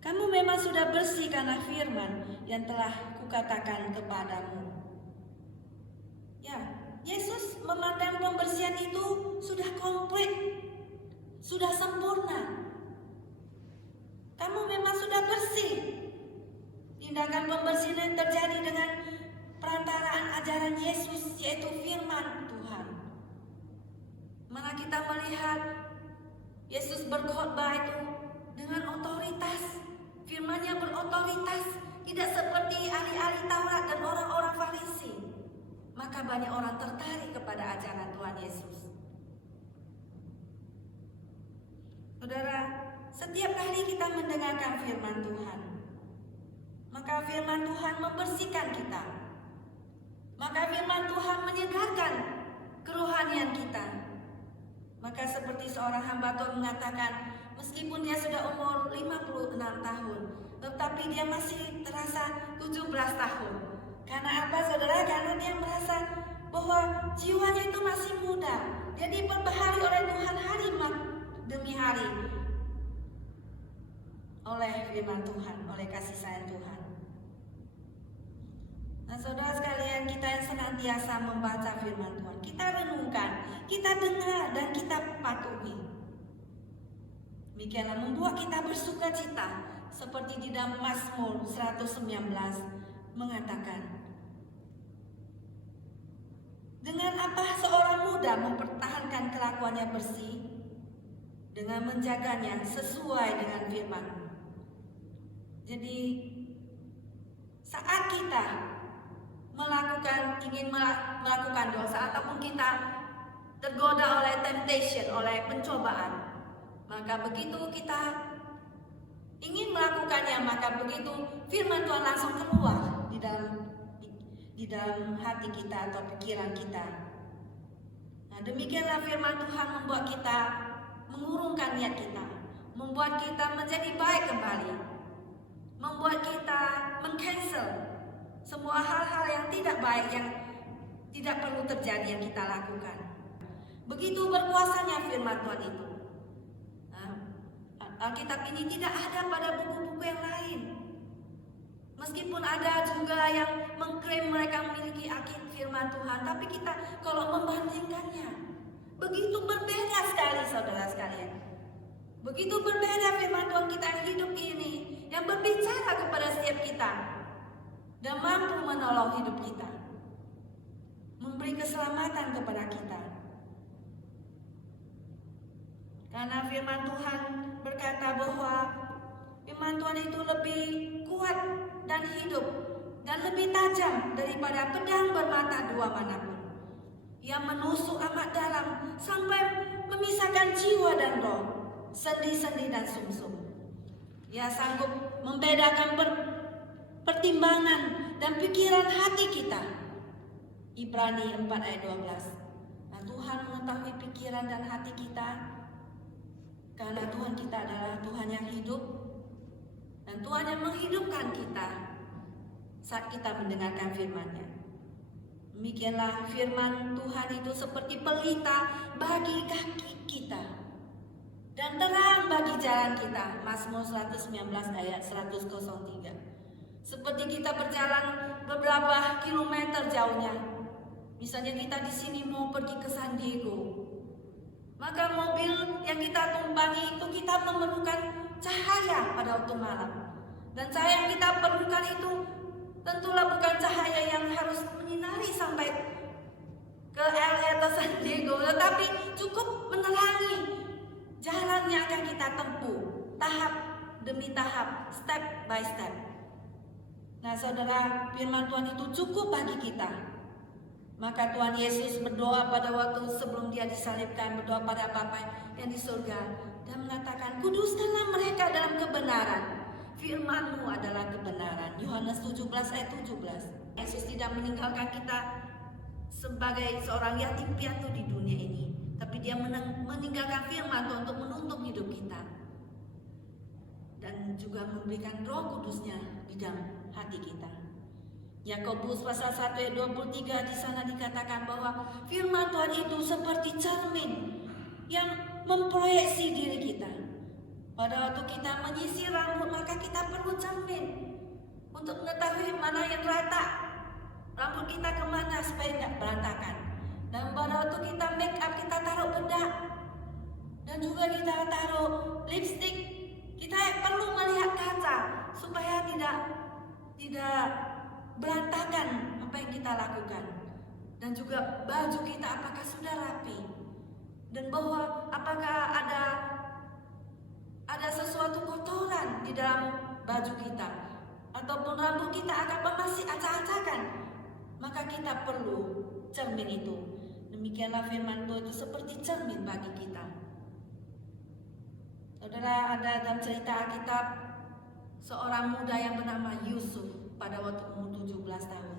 Kamu memang sudah bersih karena firman yang telah kukatakan kepadamu. Ya, Yesus memandang pembersihan itu sudah komplit, sudah sempurna. Kamu memang sudah bersih. Tindakan pembersihan terjadi dengan perantaraan ajaran Yesus, yaitu firman Tuhan. Mana kita melihat Yesus berkhotbah itu dengan otoritas. Firman-Nya berotoritas, tidak seperti ahli-ahli Taurat dan orang-orang Farisi. Maka banyak orang tertarik kepada ajaran Tuhan Yesus. Saudara, setiap kali kita mendengarkan firman Tuhan, maka firman Tuhan membersihkan kita. Maka firman Tuhan menyegarkan kerohanian kita. Maka seperti seorang hamba Tuhan mengatakan, meskipun dia sudah umur 56 tahun, tetapi dia masih terasa 17 tahun. Karena apa saudara? Karena dia merasa bahwa jiwanya itu masih muda. Dia diperbaharui oleh Tuhan hari demi hari. Oleh firman Tuhan, oleh kasih sayang Tuhan. Nah saudara sekalian, kita yang senantiasa membaca firman Tuhan, kita renungkan, kita dengar dan kita patuhi. Demikianlah membuat kita bersuka cita, seperti di dalam Mazmur 119 mengatakan, dengan apa seorang muda mempertahankan kelakuannya bersih, dengan menjaganya sesuai dengan firman. Jadi saat kita ingin melakukan dosa ataupun kita tergoda oleh temptation, oleh pencobaan, maka begitu kita ingin melakukannya, maka begitu firman Tuhan langsung keluar di dalam hati kita atau pikiran kita. Nah, demikianlah firman Tuhan membuat kita mengurungkan niat kita, membuat kita menjadi baik kembali, membuat kita meng-cancel semua hal-hal yang tidak baik yang tidak perlu terjadi yang kita lakukan. Begitu berkuasanya firman Tuhan itu. Alkitab ini tidak ada pada buku-buku yang lain. Meskipun ada juga yang mengklaim mereka memiliki akid firman Tuhan, tapi kita kalau membandingkannya, begitu berbeda sekali saudara sekalian. Begitu berbeda firman Tuhan kita yang hidup ini, yang berbicara kepada setiap kita dan mampu menolong hidup kita, memberi keselamatan kepada kita. Karena firman Tuhan berkata bahwa firman Tuhan itu lebih kuat dan hidup dan lebih tajam daripada pedang bermata dua manapun, yang menusuk amat dalam sampai memisahkan jiwa dan roh, sendi-sendi dan sumsum. Ia sanggup membedakan pertimbangan dan pikiran hati kita. Ibrani 4 ayat 12. Nah, Tuhan mengetahui pikiran dan hati kita, karena Tuhan kita adalah Tuhan yang hidup, dan Tuhan yang menghidupkan kita saat kita mendengarkan firman-Nya. Demikianlah firman Tuhan itu seperti pelita bagi kaki kita dan terang bagi jalan kita. Mazmur 119 ayat 103. Seperti kita berjalan beberapa kilometer jauhnya. Misalnya kita di sini mau pergi ke San Diego, maka mobil yang kita tumpangi itu kita memerlukan cahaya pada waktu malam. Dan cahaya yang kita perlukan itu tentulah bukan cahaya yang harus menyinari sampai ke LA atau San Diego, tetapi cukup menerangi jalan yang akan kita tempuh tahap demi tahap, step by step. Nah saudara, firman Tuhan itu cukup bagi kita. Maka Tuhan Yesus berdoa pada waktu sebelum dia disalibkan, berdoa pada Bapa yang di surga dan mengatakan, kuduskanlah mereka dalam kebenaran. Firman-Mu adalah kebenaran. Yohanes 17 ayat 17. Yesus tidak meninggalkan kita sebagai seorang yatim piatu di dunia ini, tapi dia meninggalkan firman Tuhan untuk menuntun hidup kita dan juga memberikan Roh Kudusnya di dalam hati kita. Yakobus pasal 1 ayat 23 di sana dikatakan bahwa firman Tuhan itu seperti cermin yang memproyeksi diri kita. Pada waktu kita menyisir rambut, maka kita perlu cermin untuk mengetahui mana yang rata, rambut kita kemana supaya tidak berantakan. Dan pada waktu kita make up, kita taruh bedak dan juga kita taruh lipstick, kita perlu melihat kaca supaya tidak berantakan apa yang kita lakukan. Dan juga baju kita apakah sudah rapi, dan bahwa apakah ada sesuatu kotoran di dalam baju kita, ataupun rambut kita akan masih acak-acakan, maka kita perlu cermin itu. Demikianlah firman Tuhan itu seperti cermin bagi kita. Saudara, ada dalam cerita Alkitab seorang muda yang bernama Yusuf pada waktu umur 17 tahun.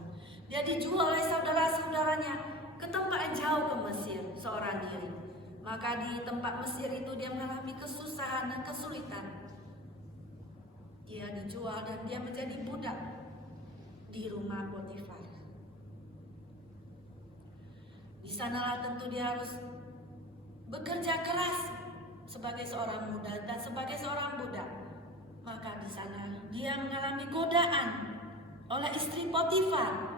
Dia dijual oleh saudara-saudaranya ke tempat yang jauh ke Mesir seorang diri. Maka di tempat Mesir itu dia mengalami kesusahan dan kesulitan. Dia dijual dan dia menjadi budak di rumah Potifar. Di sanalah tentu dia harus bekerja keras sebagai seorang muda dan sebagai seorang budak. Maka di sana dia mengalami godaan oleh istri Potifar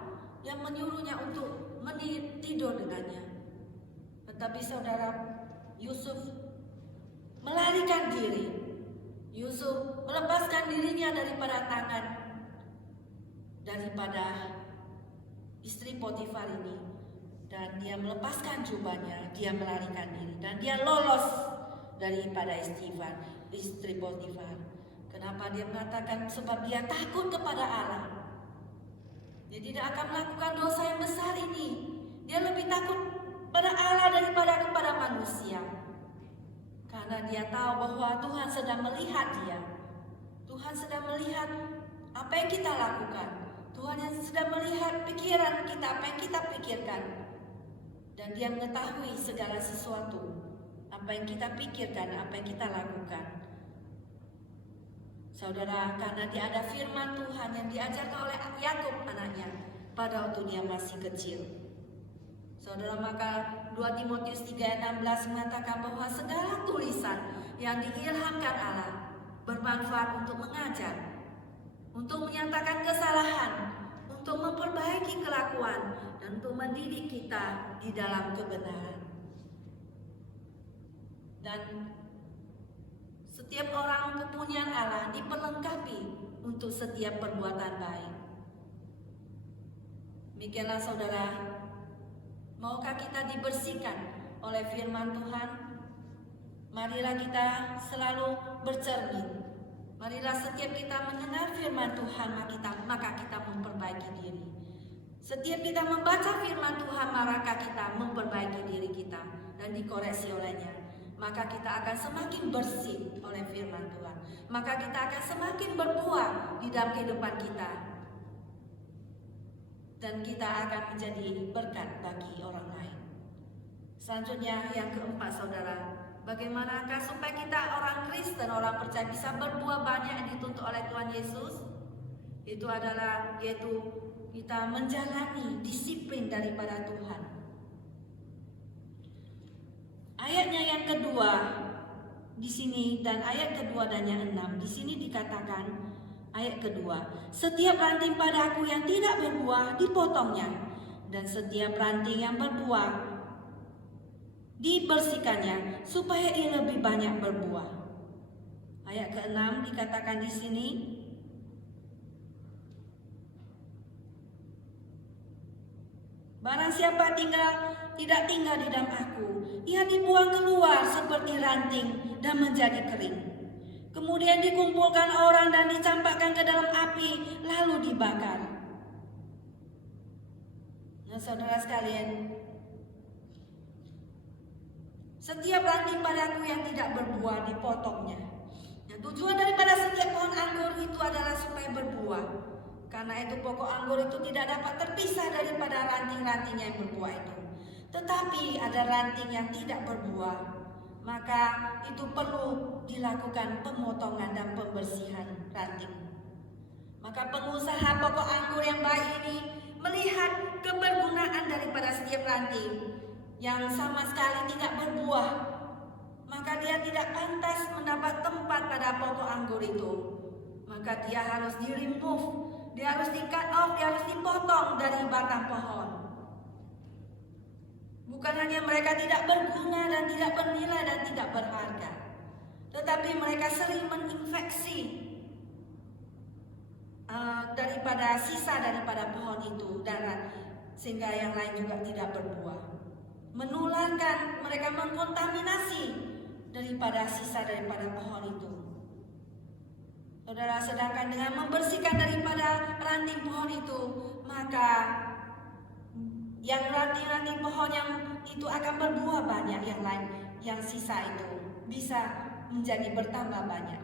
yang menyuruhnya untuk tidur dengannya. Tetapi saudara, Yusuf melarikan diri. Yusuf melepaskan dirinya daripada istri Potifar ini, dan dia melepaskan jubahnya, dia melarikan diri dan dia lolos daripada istri Potifar. Kenapa dia mengatakan? Sebab dia takut kepada Allah. Dia tidak akan melakukan dosa yang besar ini. Dia lebih takut pada Allah daripada kepada manusia. Karena dia tahu bahwa Tuhan sedang melihat dia. Tuhan sedang melihat apa yang kita lakukan. Tuhan yang sedang melihat pikiran kita, apa yang kita pikirkan. Dan dia mengetahui segala sesuatu, apa yang kita pikirkan, apa yang kita lakukan. Saudara, karena dia ada firman Tuhan yang diajarkan oleh Yakub anaknya pada waktu dia masih kecil. Saudara, maka 2 Timotius 3 ayat 16 mengatakan bahwa segala tulisan yang diilhamkan Allah bermanfaat untuk mengajar, untuk menyatakan kesalahan, untuk memperbaiki kelakuan, dan untuk mendidik kita di dalam kebenaran. Dan setiap orang kepunyaan Allah diperlengkapi untuk setiap perbuatan baik. Demikianlah saudara, maukah kita dibersihkan oleh firman Tuhan? Marilah kita selalu bercermin. Marilah setiap kita mendengar firman Tuhan, maka kita memperbaiki diri. Setiap kita membaca firman Tuhan, maka kita memperbaiki diri kita dan dikoreksi olehnya. Maka kita akan semakin bersih oleh firman Tuhan. Maka kita akan semakin berbuah di dalam kehidupan kita. Dan kita akan menjadi berkat bagi orang lain. Selanjutnya yang keempat saudara, bagaimanakah supaya kita orang Kristen, orang percaya bisa berbuah banyak yang dituntut oleh Tuhan Yesus? Itu adalah yaitu kita menjalani disiplin daripada Tuhan. Ayatnya yang kedua di sini dan ayat kedua dan yang 6 di sini dikatakan ayat kedua, setiap ranting padaku yang tidak berbuah dipotongnya, dan setiap ranting yang berbuah dibersihkannya supaya ia lebih banyak berbuah. Ayat ke-6 dikatakan di sini, barang siapa tidak tinggal di dalam aku, ia dibuang keluar seperti ranting dan menjadi kering. Kemudian dikumpulkan orang dan dicampakkan ke dalam api, lalu dibakar. Nah, saudara sekalian, setiap ranting padaku yang tidak berbuah dipotongnya. Nah, tujuan daripada setiap pohon anggur itu adalah supaya berbuah. Karena itu pokok anggur itu tidak dapat terpisah daripada ranting-ranting yang berbuah itu. Tetapi ada ranting yang tidak berbuah, maka itu perlu dilakukan pemotongan dan pembersihan ranting. Maka pengusaha pokok anggur yang baik ini melihat kebergunaan daripada setiap ranting yang sama sekali tidak berbuah, maka dia tidak pantas mendapat tempat pada pokok anggur itu. Maka dia harus di-remove, dia harus di-cut off, dia harus dipotong dari batang pohon. Bukan hanya mereka tidak berguna dan tidak bernilai dan tidak berharga, tetapi mereka sering menginfeksi daripada sisa daripada pohon itu, dan sehingga yang lain juga tidak berbuah. Menularkan, mereka mengkontaminasi daripada sisa daripada pohon itu. Saudara, sedangkan dengan membersihkan daripada ranting pohon itu, maka yang ranting-ranting pohon yang itu akan berbuah banyak, yang lain, yang sisa itu bisa menjadi bertambah banyak.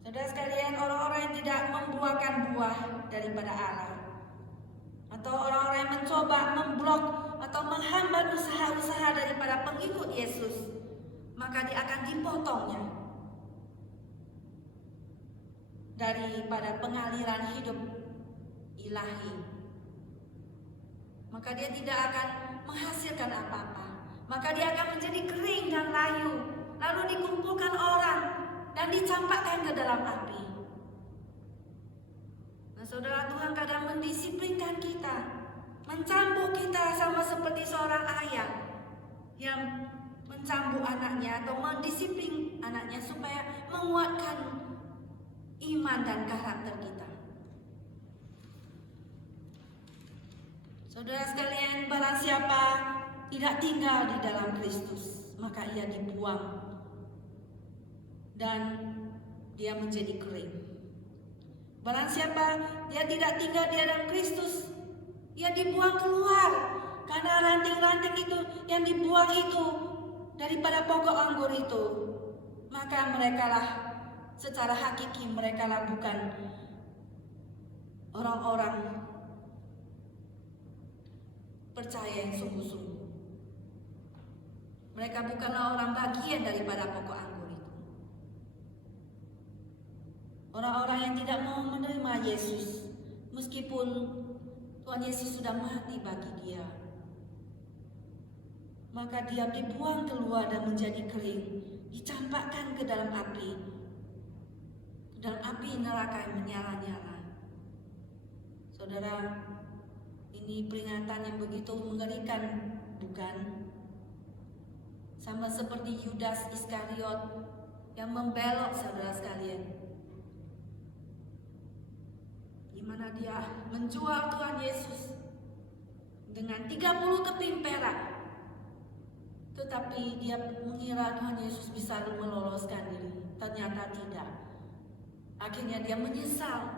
Saudara sekalian, orang-orang yang tidak membuahkan buah daripada Allah, atau orang-orang yang mencoba memblok atau menghambat usaha-usaha daripada pengikut Yesus, maka dia akan dipotongnya daripada pengaliran hidup ilahi. Maka dia tidak akan menghasilkan apa-apa, maka dia akan menjadi kering dan layu, lalu dikumpulkan orang dan dicampakkan ke dalam api. Nah, saudara, Tuhan kadang mendisiplinkan kita, mencambuk kita sama seperti seorang ayah yang mencambuk anaknya atau mendisiplin anaknya supaya menguatkan iman dan karakter kita. Saudara sekalian, barang siapa tidak tinggal di dalam Kristus, maka ia dibuang dan dia menjadi kering. Barang siapa dia tidak tinggal di dalam Kristus, ia dibuang keluar, karena ranting-ranting itu yang dibuang itu daripada pokok anggur itu, maka merekalah secara hakiki merekalah bukan orang-orang percaya yang sungguh-sungguh. Mereka bukanlah orang bagian daripada pokok anggur itu. Orang-orang yang tidak mau menerima Yesus, meskipun Tuhan Yesus sudah mati bagi dia, maka dia dibuang keluar dan menjadi kering, dicampakkan ke dalam api neraka yang menyala-nyala. Saudara, ini peringatan yang begitu mengerikan, bukan? Sama seperti Yudas Iskariot yang membelok, saudara sekalian, di mana dia menjual Tuhan Yesus dengan 30 keping perak, tetapi dia mengira Tuhan Yesus bisa meloloskan diri. Ternyata tidak. Akhirnya dia menyesal,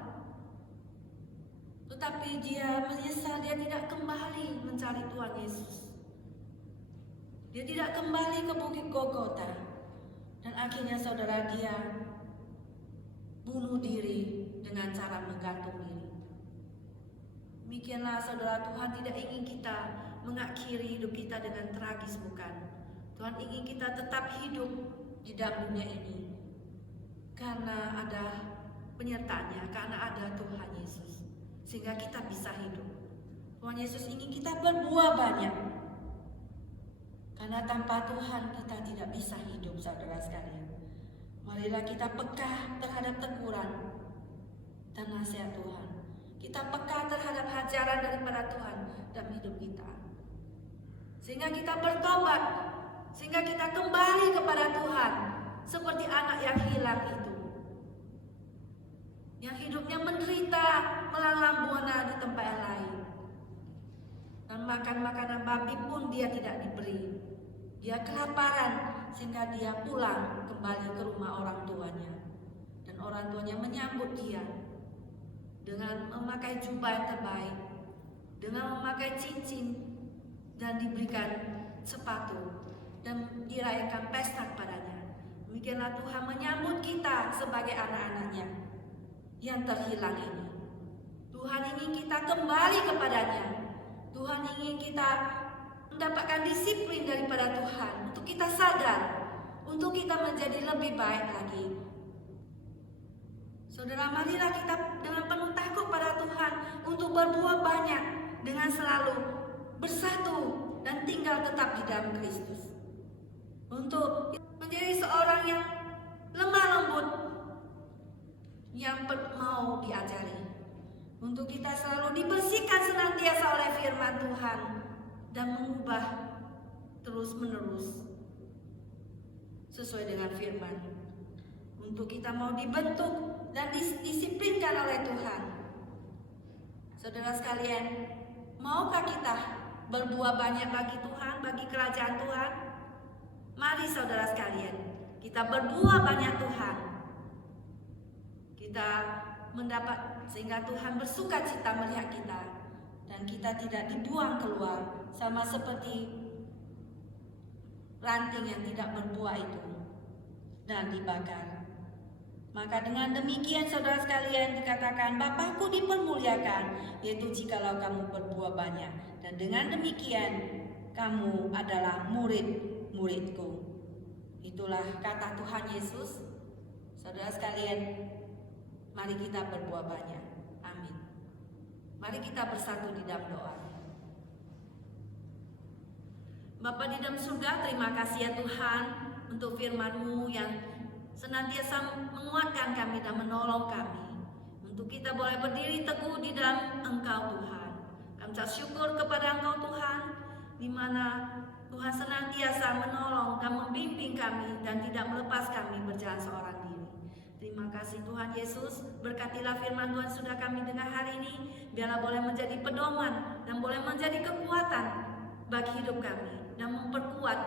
tetapi dia menyesal, dia tidak kembali mencari Tuhan Yesus. Dia tidak kembali ke Bukit Golgota, dan akhirnya saudara, dia bunuh diri dengan cara menggantung diri. Demikianlah saudara, Tuhan tidak ingin kita mengakhiri hidup kita dengan tragis, bukan. Tuhan ingin kita tetap hidup di dalam dunia ini karena ada penyertanya, karena ada Tuhan Yesus, sehingga kita bisa hidup. Tuhan Yesus ingin kita berbuah banyak, karena tanpa Tuhan kita tidak bisa hidup, saudara sekalian. Marilah kita peka terhadap teguran dan nasihat Tuhan. Kita peka terhadap ajaran daripada Tuhan dalam hidup kita, sehingga kita bertobat, sehingga kita kembali kepada Tuhan seperti anak yang hilang itu, yang hidupnya menderita melalang buana di tempat yang lain, dan makan makanan babi pun dia tidak diberi. Dia kelaparan sehingga dia pulang kembali ke rumah orang tuanya, dan orang tuanya menyambut dia dengan memakai jubah yang terbaik, dengan memakai cincin dan diberikan sepatu dan dirayakan pesta kepadanya. Demikianlah Tuhan menyambut kita sebagai anak-anaknya yang terhilang ini. Tuhan ingin kita kembali kepadanya. Tuhan ingin kita mendapatkan disiplin daripada Tuhan untuk kita sadar, untuk kita menjadi lebih baik lagi. Saudara, marilah kita dengan penuh takut pada Tuhan untuk berbuat banyak dengan selalu bersatu dan tinggal tetap di dalam Kristus. Untuk menjadi seorang yang lemah lembut, yang mau diajari. Untuk kita selalu dibersihkan senantiasa oleh firman Tuhan dan mengubah terus menerus sesuai dengan firman. Untuk kita mau dibentuk dan disiplinkan oleh Tuhan. Saudara sekalian, maukah kita berbuat banyak bagi Tuhan, bagi kerajaan Tuhan? Mari saudara sekalian, kita berbuat banyak Tuhan. Kita mendapat sehingga Tuhan bersuka cita melihat kita dan kita tidak dibuang keluar sama seperti ranting yang tidak berbuah itu dan dibakar. Maka dengan demikian saudara sekalian dikatakan Bapakku dipermuliakan, yaitu jikalau kamu berbuah banyak, dan dengan demikian kamu adalah murid-muridku. Itulah kata Tuhan Yesus. Saudara sekalian, mari kita berbuah banyak. Amin. Mari kita bersatu di dalam doa. Bapa di dalam surga, terima kasih ya Tuhan untuk firman-Mu yang senantiasa menguatkan kami dan menolong kami. Untuk kita boleh berdiri teguh di dalam Engkau Tuhan. Kami ucap syukur kepada Engkau Tuhan, di mana Tuhan senantiasa menolong dan membimbing kami dan tidak melepas kami berjalan seorang diri. Terima kasih Tuhan Yesus, berkatilah firman Tuhan sudah kami dengar hari ini, biarlah boleh menjadi pedoman dan boleh menjadi kekuatan bagi hidup kami dan memperkuat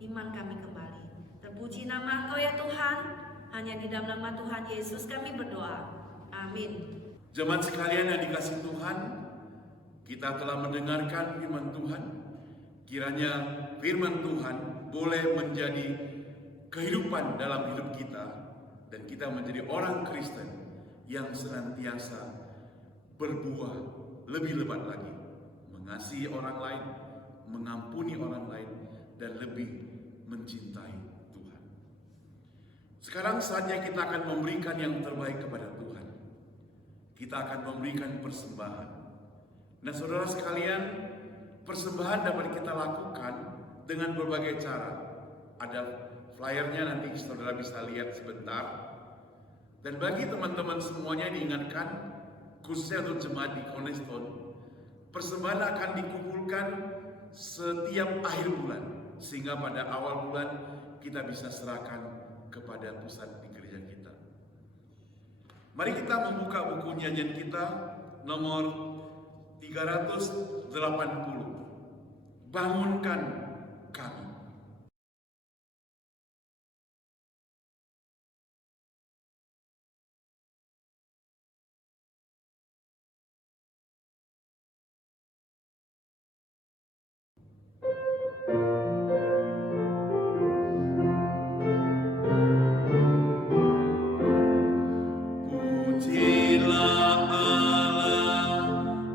iman kami kembali. Terpuji nama Engkau ya Tuhan, hanya di dalam nama Tuhan Yesus kami berdoa. Amin. Jemaat sekalian yang dikasihi Tuhan, kita telah mendengarkan firman Tuhan. Kiranya firman Tuhan boleh menjadi kehidupan dalam hidup kita dan kita menjadi orang Kristen yang senantiasa berbuah lebih lebat lagi, mengasihi orang lain, mengampuni orang lain, dan lebih mencintai Tuhan. Sekarang saatnya kita akan memberikan yang terbaik kepada Tuhan. Kita akan memberikan persembahan. Nah saudara sekalian, persembahan dapat kita lakukan dengan berbagai cara. Ada flyernya, nanti saudara bisa lihat sebentar. Dan bagi teman-teman semuanya diingatkan, khususnya untuk jemaat di Cornerstone, persembahan akan dikumpulkan setiap akhir bulan, sehingga pada awal bulan kita bisa serahkan kepada pusat di gereja kita. Mari kita membuka buku nyanyian kita nomor 380. Bangunkan kami.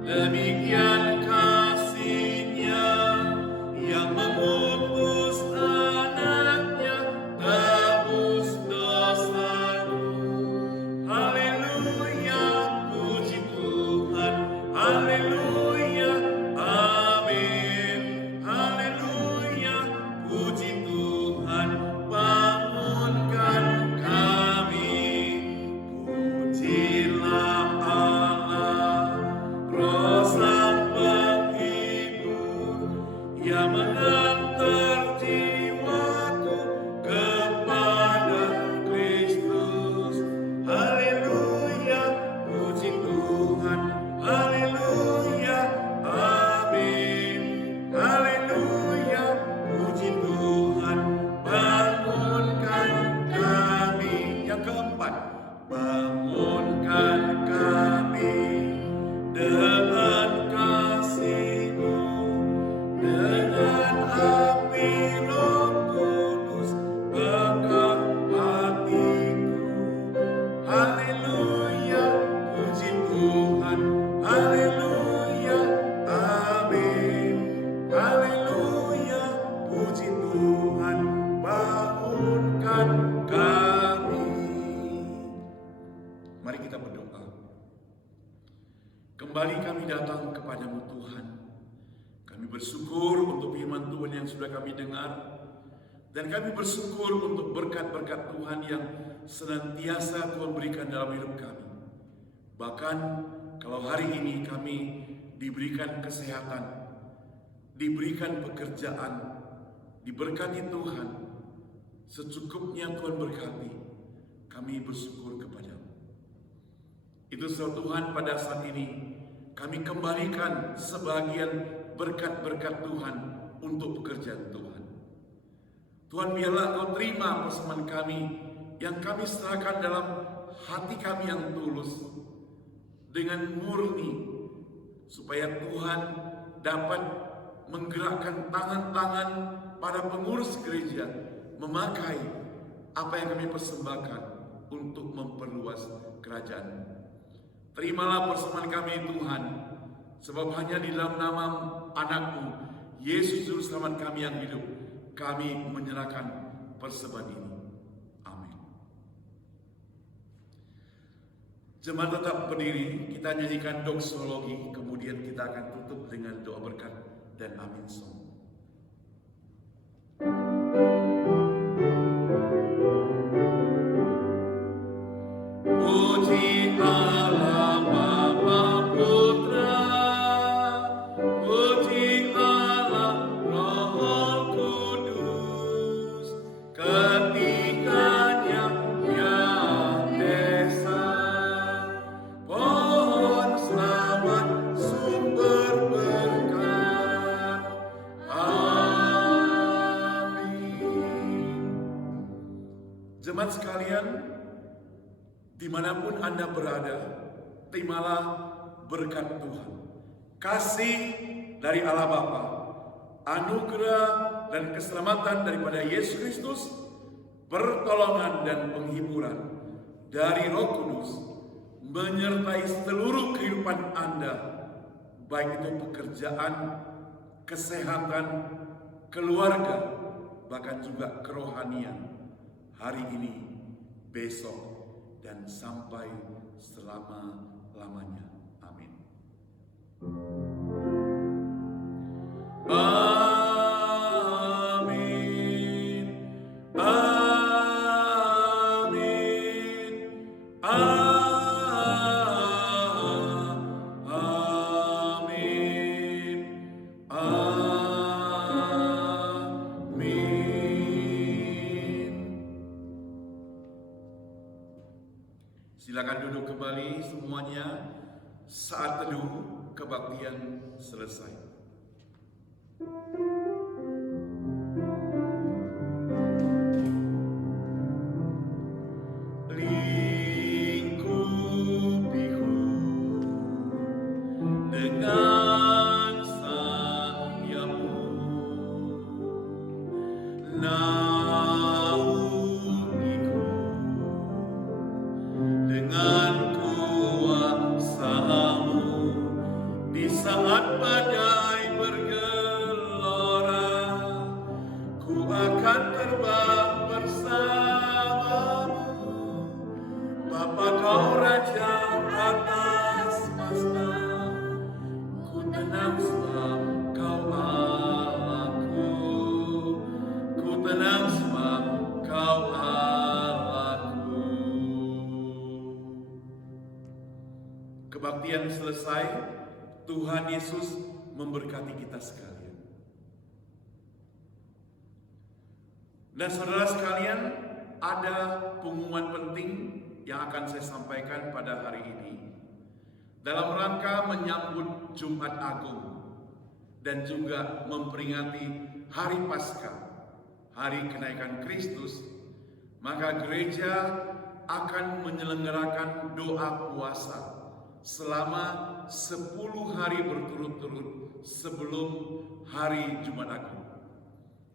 Demikian kasih-Nya yang menghapus anaknya, tebus dosaku. Haleluya, puji Tuhan. Haleluya, amin. Haleluya, puji Tuhan. Bangunkan kami, pujilah Allah. Rosa kepadamu Tuhan. Kami bersyukur untuk firman Tuhan yang sudah kami dengar, dan kami bersyukur untuk berkat-berkat Tuhan yang senantiasa Tuhan berikan dalam hidup kami. Bahkan kalau hari ini kami diberikan kesehatan, diberikan pekerjaan, diberkati Tuhan, secukupnya Tuhan berkati, kami bersyukur kepadamu. Itu sebab Tuhan, pada saat ini kami kembalikan sebagian berkat-berkat Tuhan untuk pekerjaan Tuhan. Tuhan, biarlah Kau terima persembahan kami yang kami serahkan dalam hati kami yang tulus, dengan murni, supaya Tuhan dapat menggerakkan tangan-tangan para pengurus gereja memakai apa yang kami persembahkan untuk memperluas kerajaan. Terimalah persembahan kami Tuhan, sebab hanya di dalam nama anak-Mu Yesus Juru Selamat kami yang hidup, kami menyerahkan persembahan ini. Amin. Jemaat tetap berdiri, kita nyanyikan doksologi, kemudian kita akan tutup dengan doa berkat dan amin song. Puji Allah Bapa Putra, puji Allah Roh Kudus, ketiganya yang esa, pohon selamat sumber berkat. Amin. Jemaat sekalian, dimanapun Anda berada, terimalah berkat Tuhan. Kasih dari Allah Bapa, anugerah dan keselamatan daripada Yesus Kristus, pertolongan dan penghiburan dari Roh Kudus menyertai seluruh kehidupan Anda, baik itu pekerjaan, kesehatan, keluarga, bahkan juga kerohanian, hari ini, besok, dan sampai selama-lamanya. Amin. Amin. Amin. Amin. Amin. Silakan duduk kembali semuanya. Saat teduh kebaktian selesai. Lingkupiku dengan sayamu, naungiku dengan kuasa-Mu di saat badai bergelora. Ku akan terbang bersamamu, Bapa Kau Raja atas masa. Ku tenang sebab Kau Allahku, ku tenang sebab Kau Allahku. Kebaktian selesai. Tuhan Yesus memberkati kita sekalian. Dan saudara sekalian, ada pengumuman penting yang akan saya sampaikan pada hari ini dalam rangka menyambut Jumat Agung dan juga memperingati Hari Paskah, Hari Kenaikan Kristus. Maka gereja akan menyelenggarakan doa puasa selama 10 hari berturut-turut sebelum hari Jumat Agung.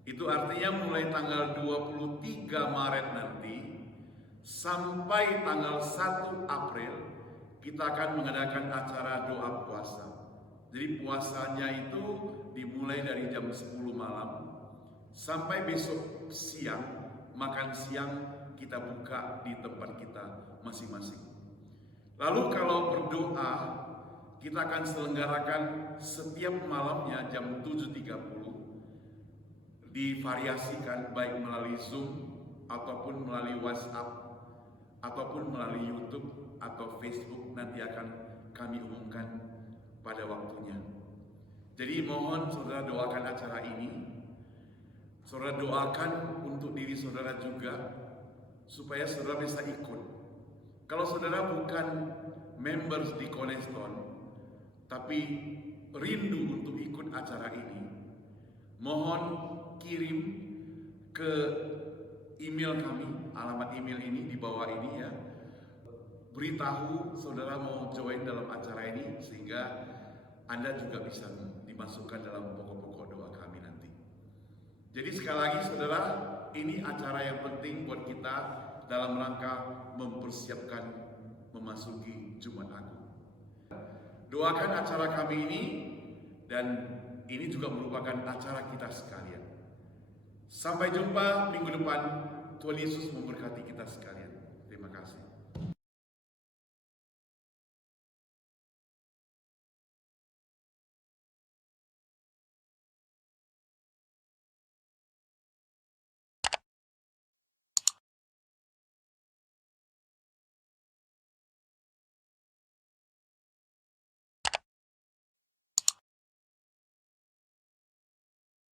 Itu artinya mulai tanggal 23 Maret nanti sampai tanggal 1 April kita akan mengadakan acara doa puasa. Jadi puasanya itu dimulai dari jam 10 malam sampai besok siang, makan siang kita buka di tempat kita masing-masing. Lalu kalau berdoa, kita akan selenggarakan setiap malamnya jam 7.30, divariasikan baik melalui Zoom ataupun melalui WhatsApp ataupun melalui YouTube atau Facebook. Nanti akan kami umumkan pada waktunya. Jadi mohon saudara doakan acara ini. Saudara doakan untuk diri saudara juga supaya saudara bisa ikut. Kalau saudara bukan members di Cornerstone tapi rindu untuk ikut acara ini, mohon kirim ke email kami, alamat email ini di bawah ini ya. Beritahu saudara mau join dalam acara ini sehingga Anda juga bisa dimasukkan dalam pokok-pokok doa kami nanti. Jadi sekali lagi saudara, ini acara yang penting buat kita dalam rangka mempersiapkan memasuki Jumat Agung. Doakan acara kami ini, dan ini juga merupakan acara kita sekalian. Sampai jumpa minggu depan. Tuhan Yesus memberkati kita sekalian. Terima kasih.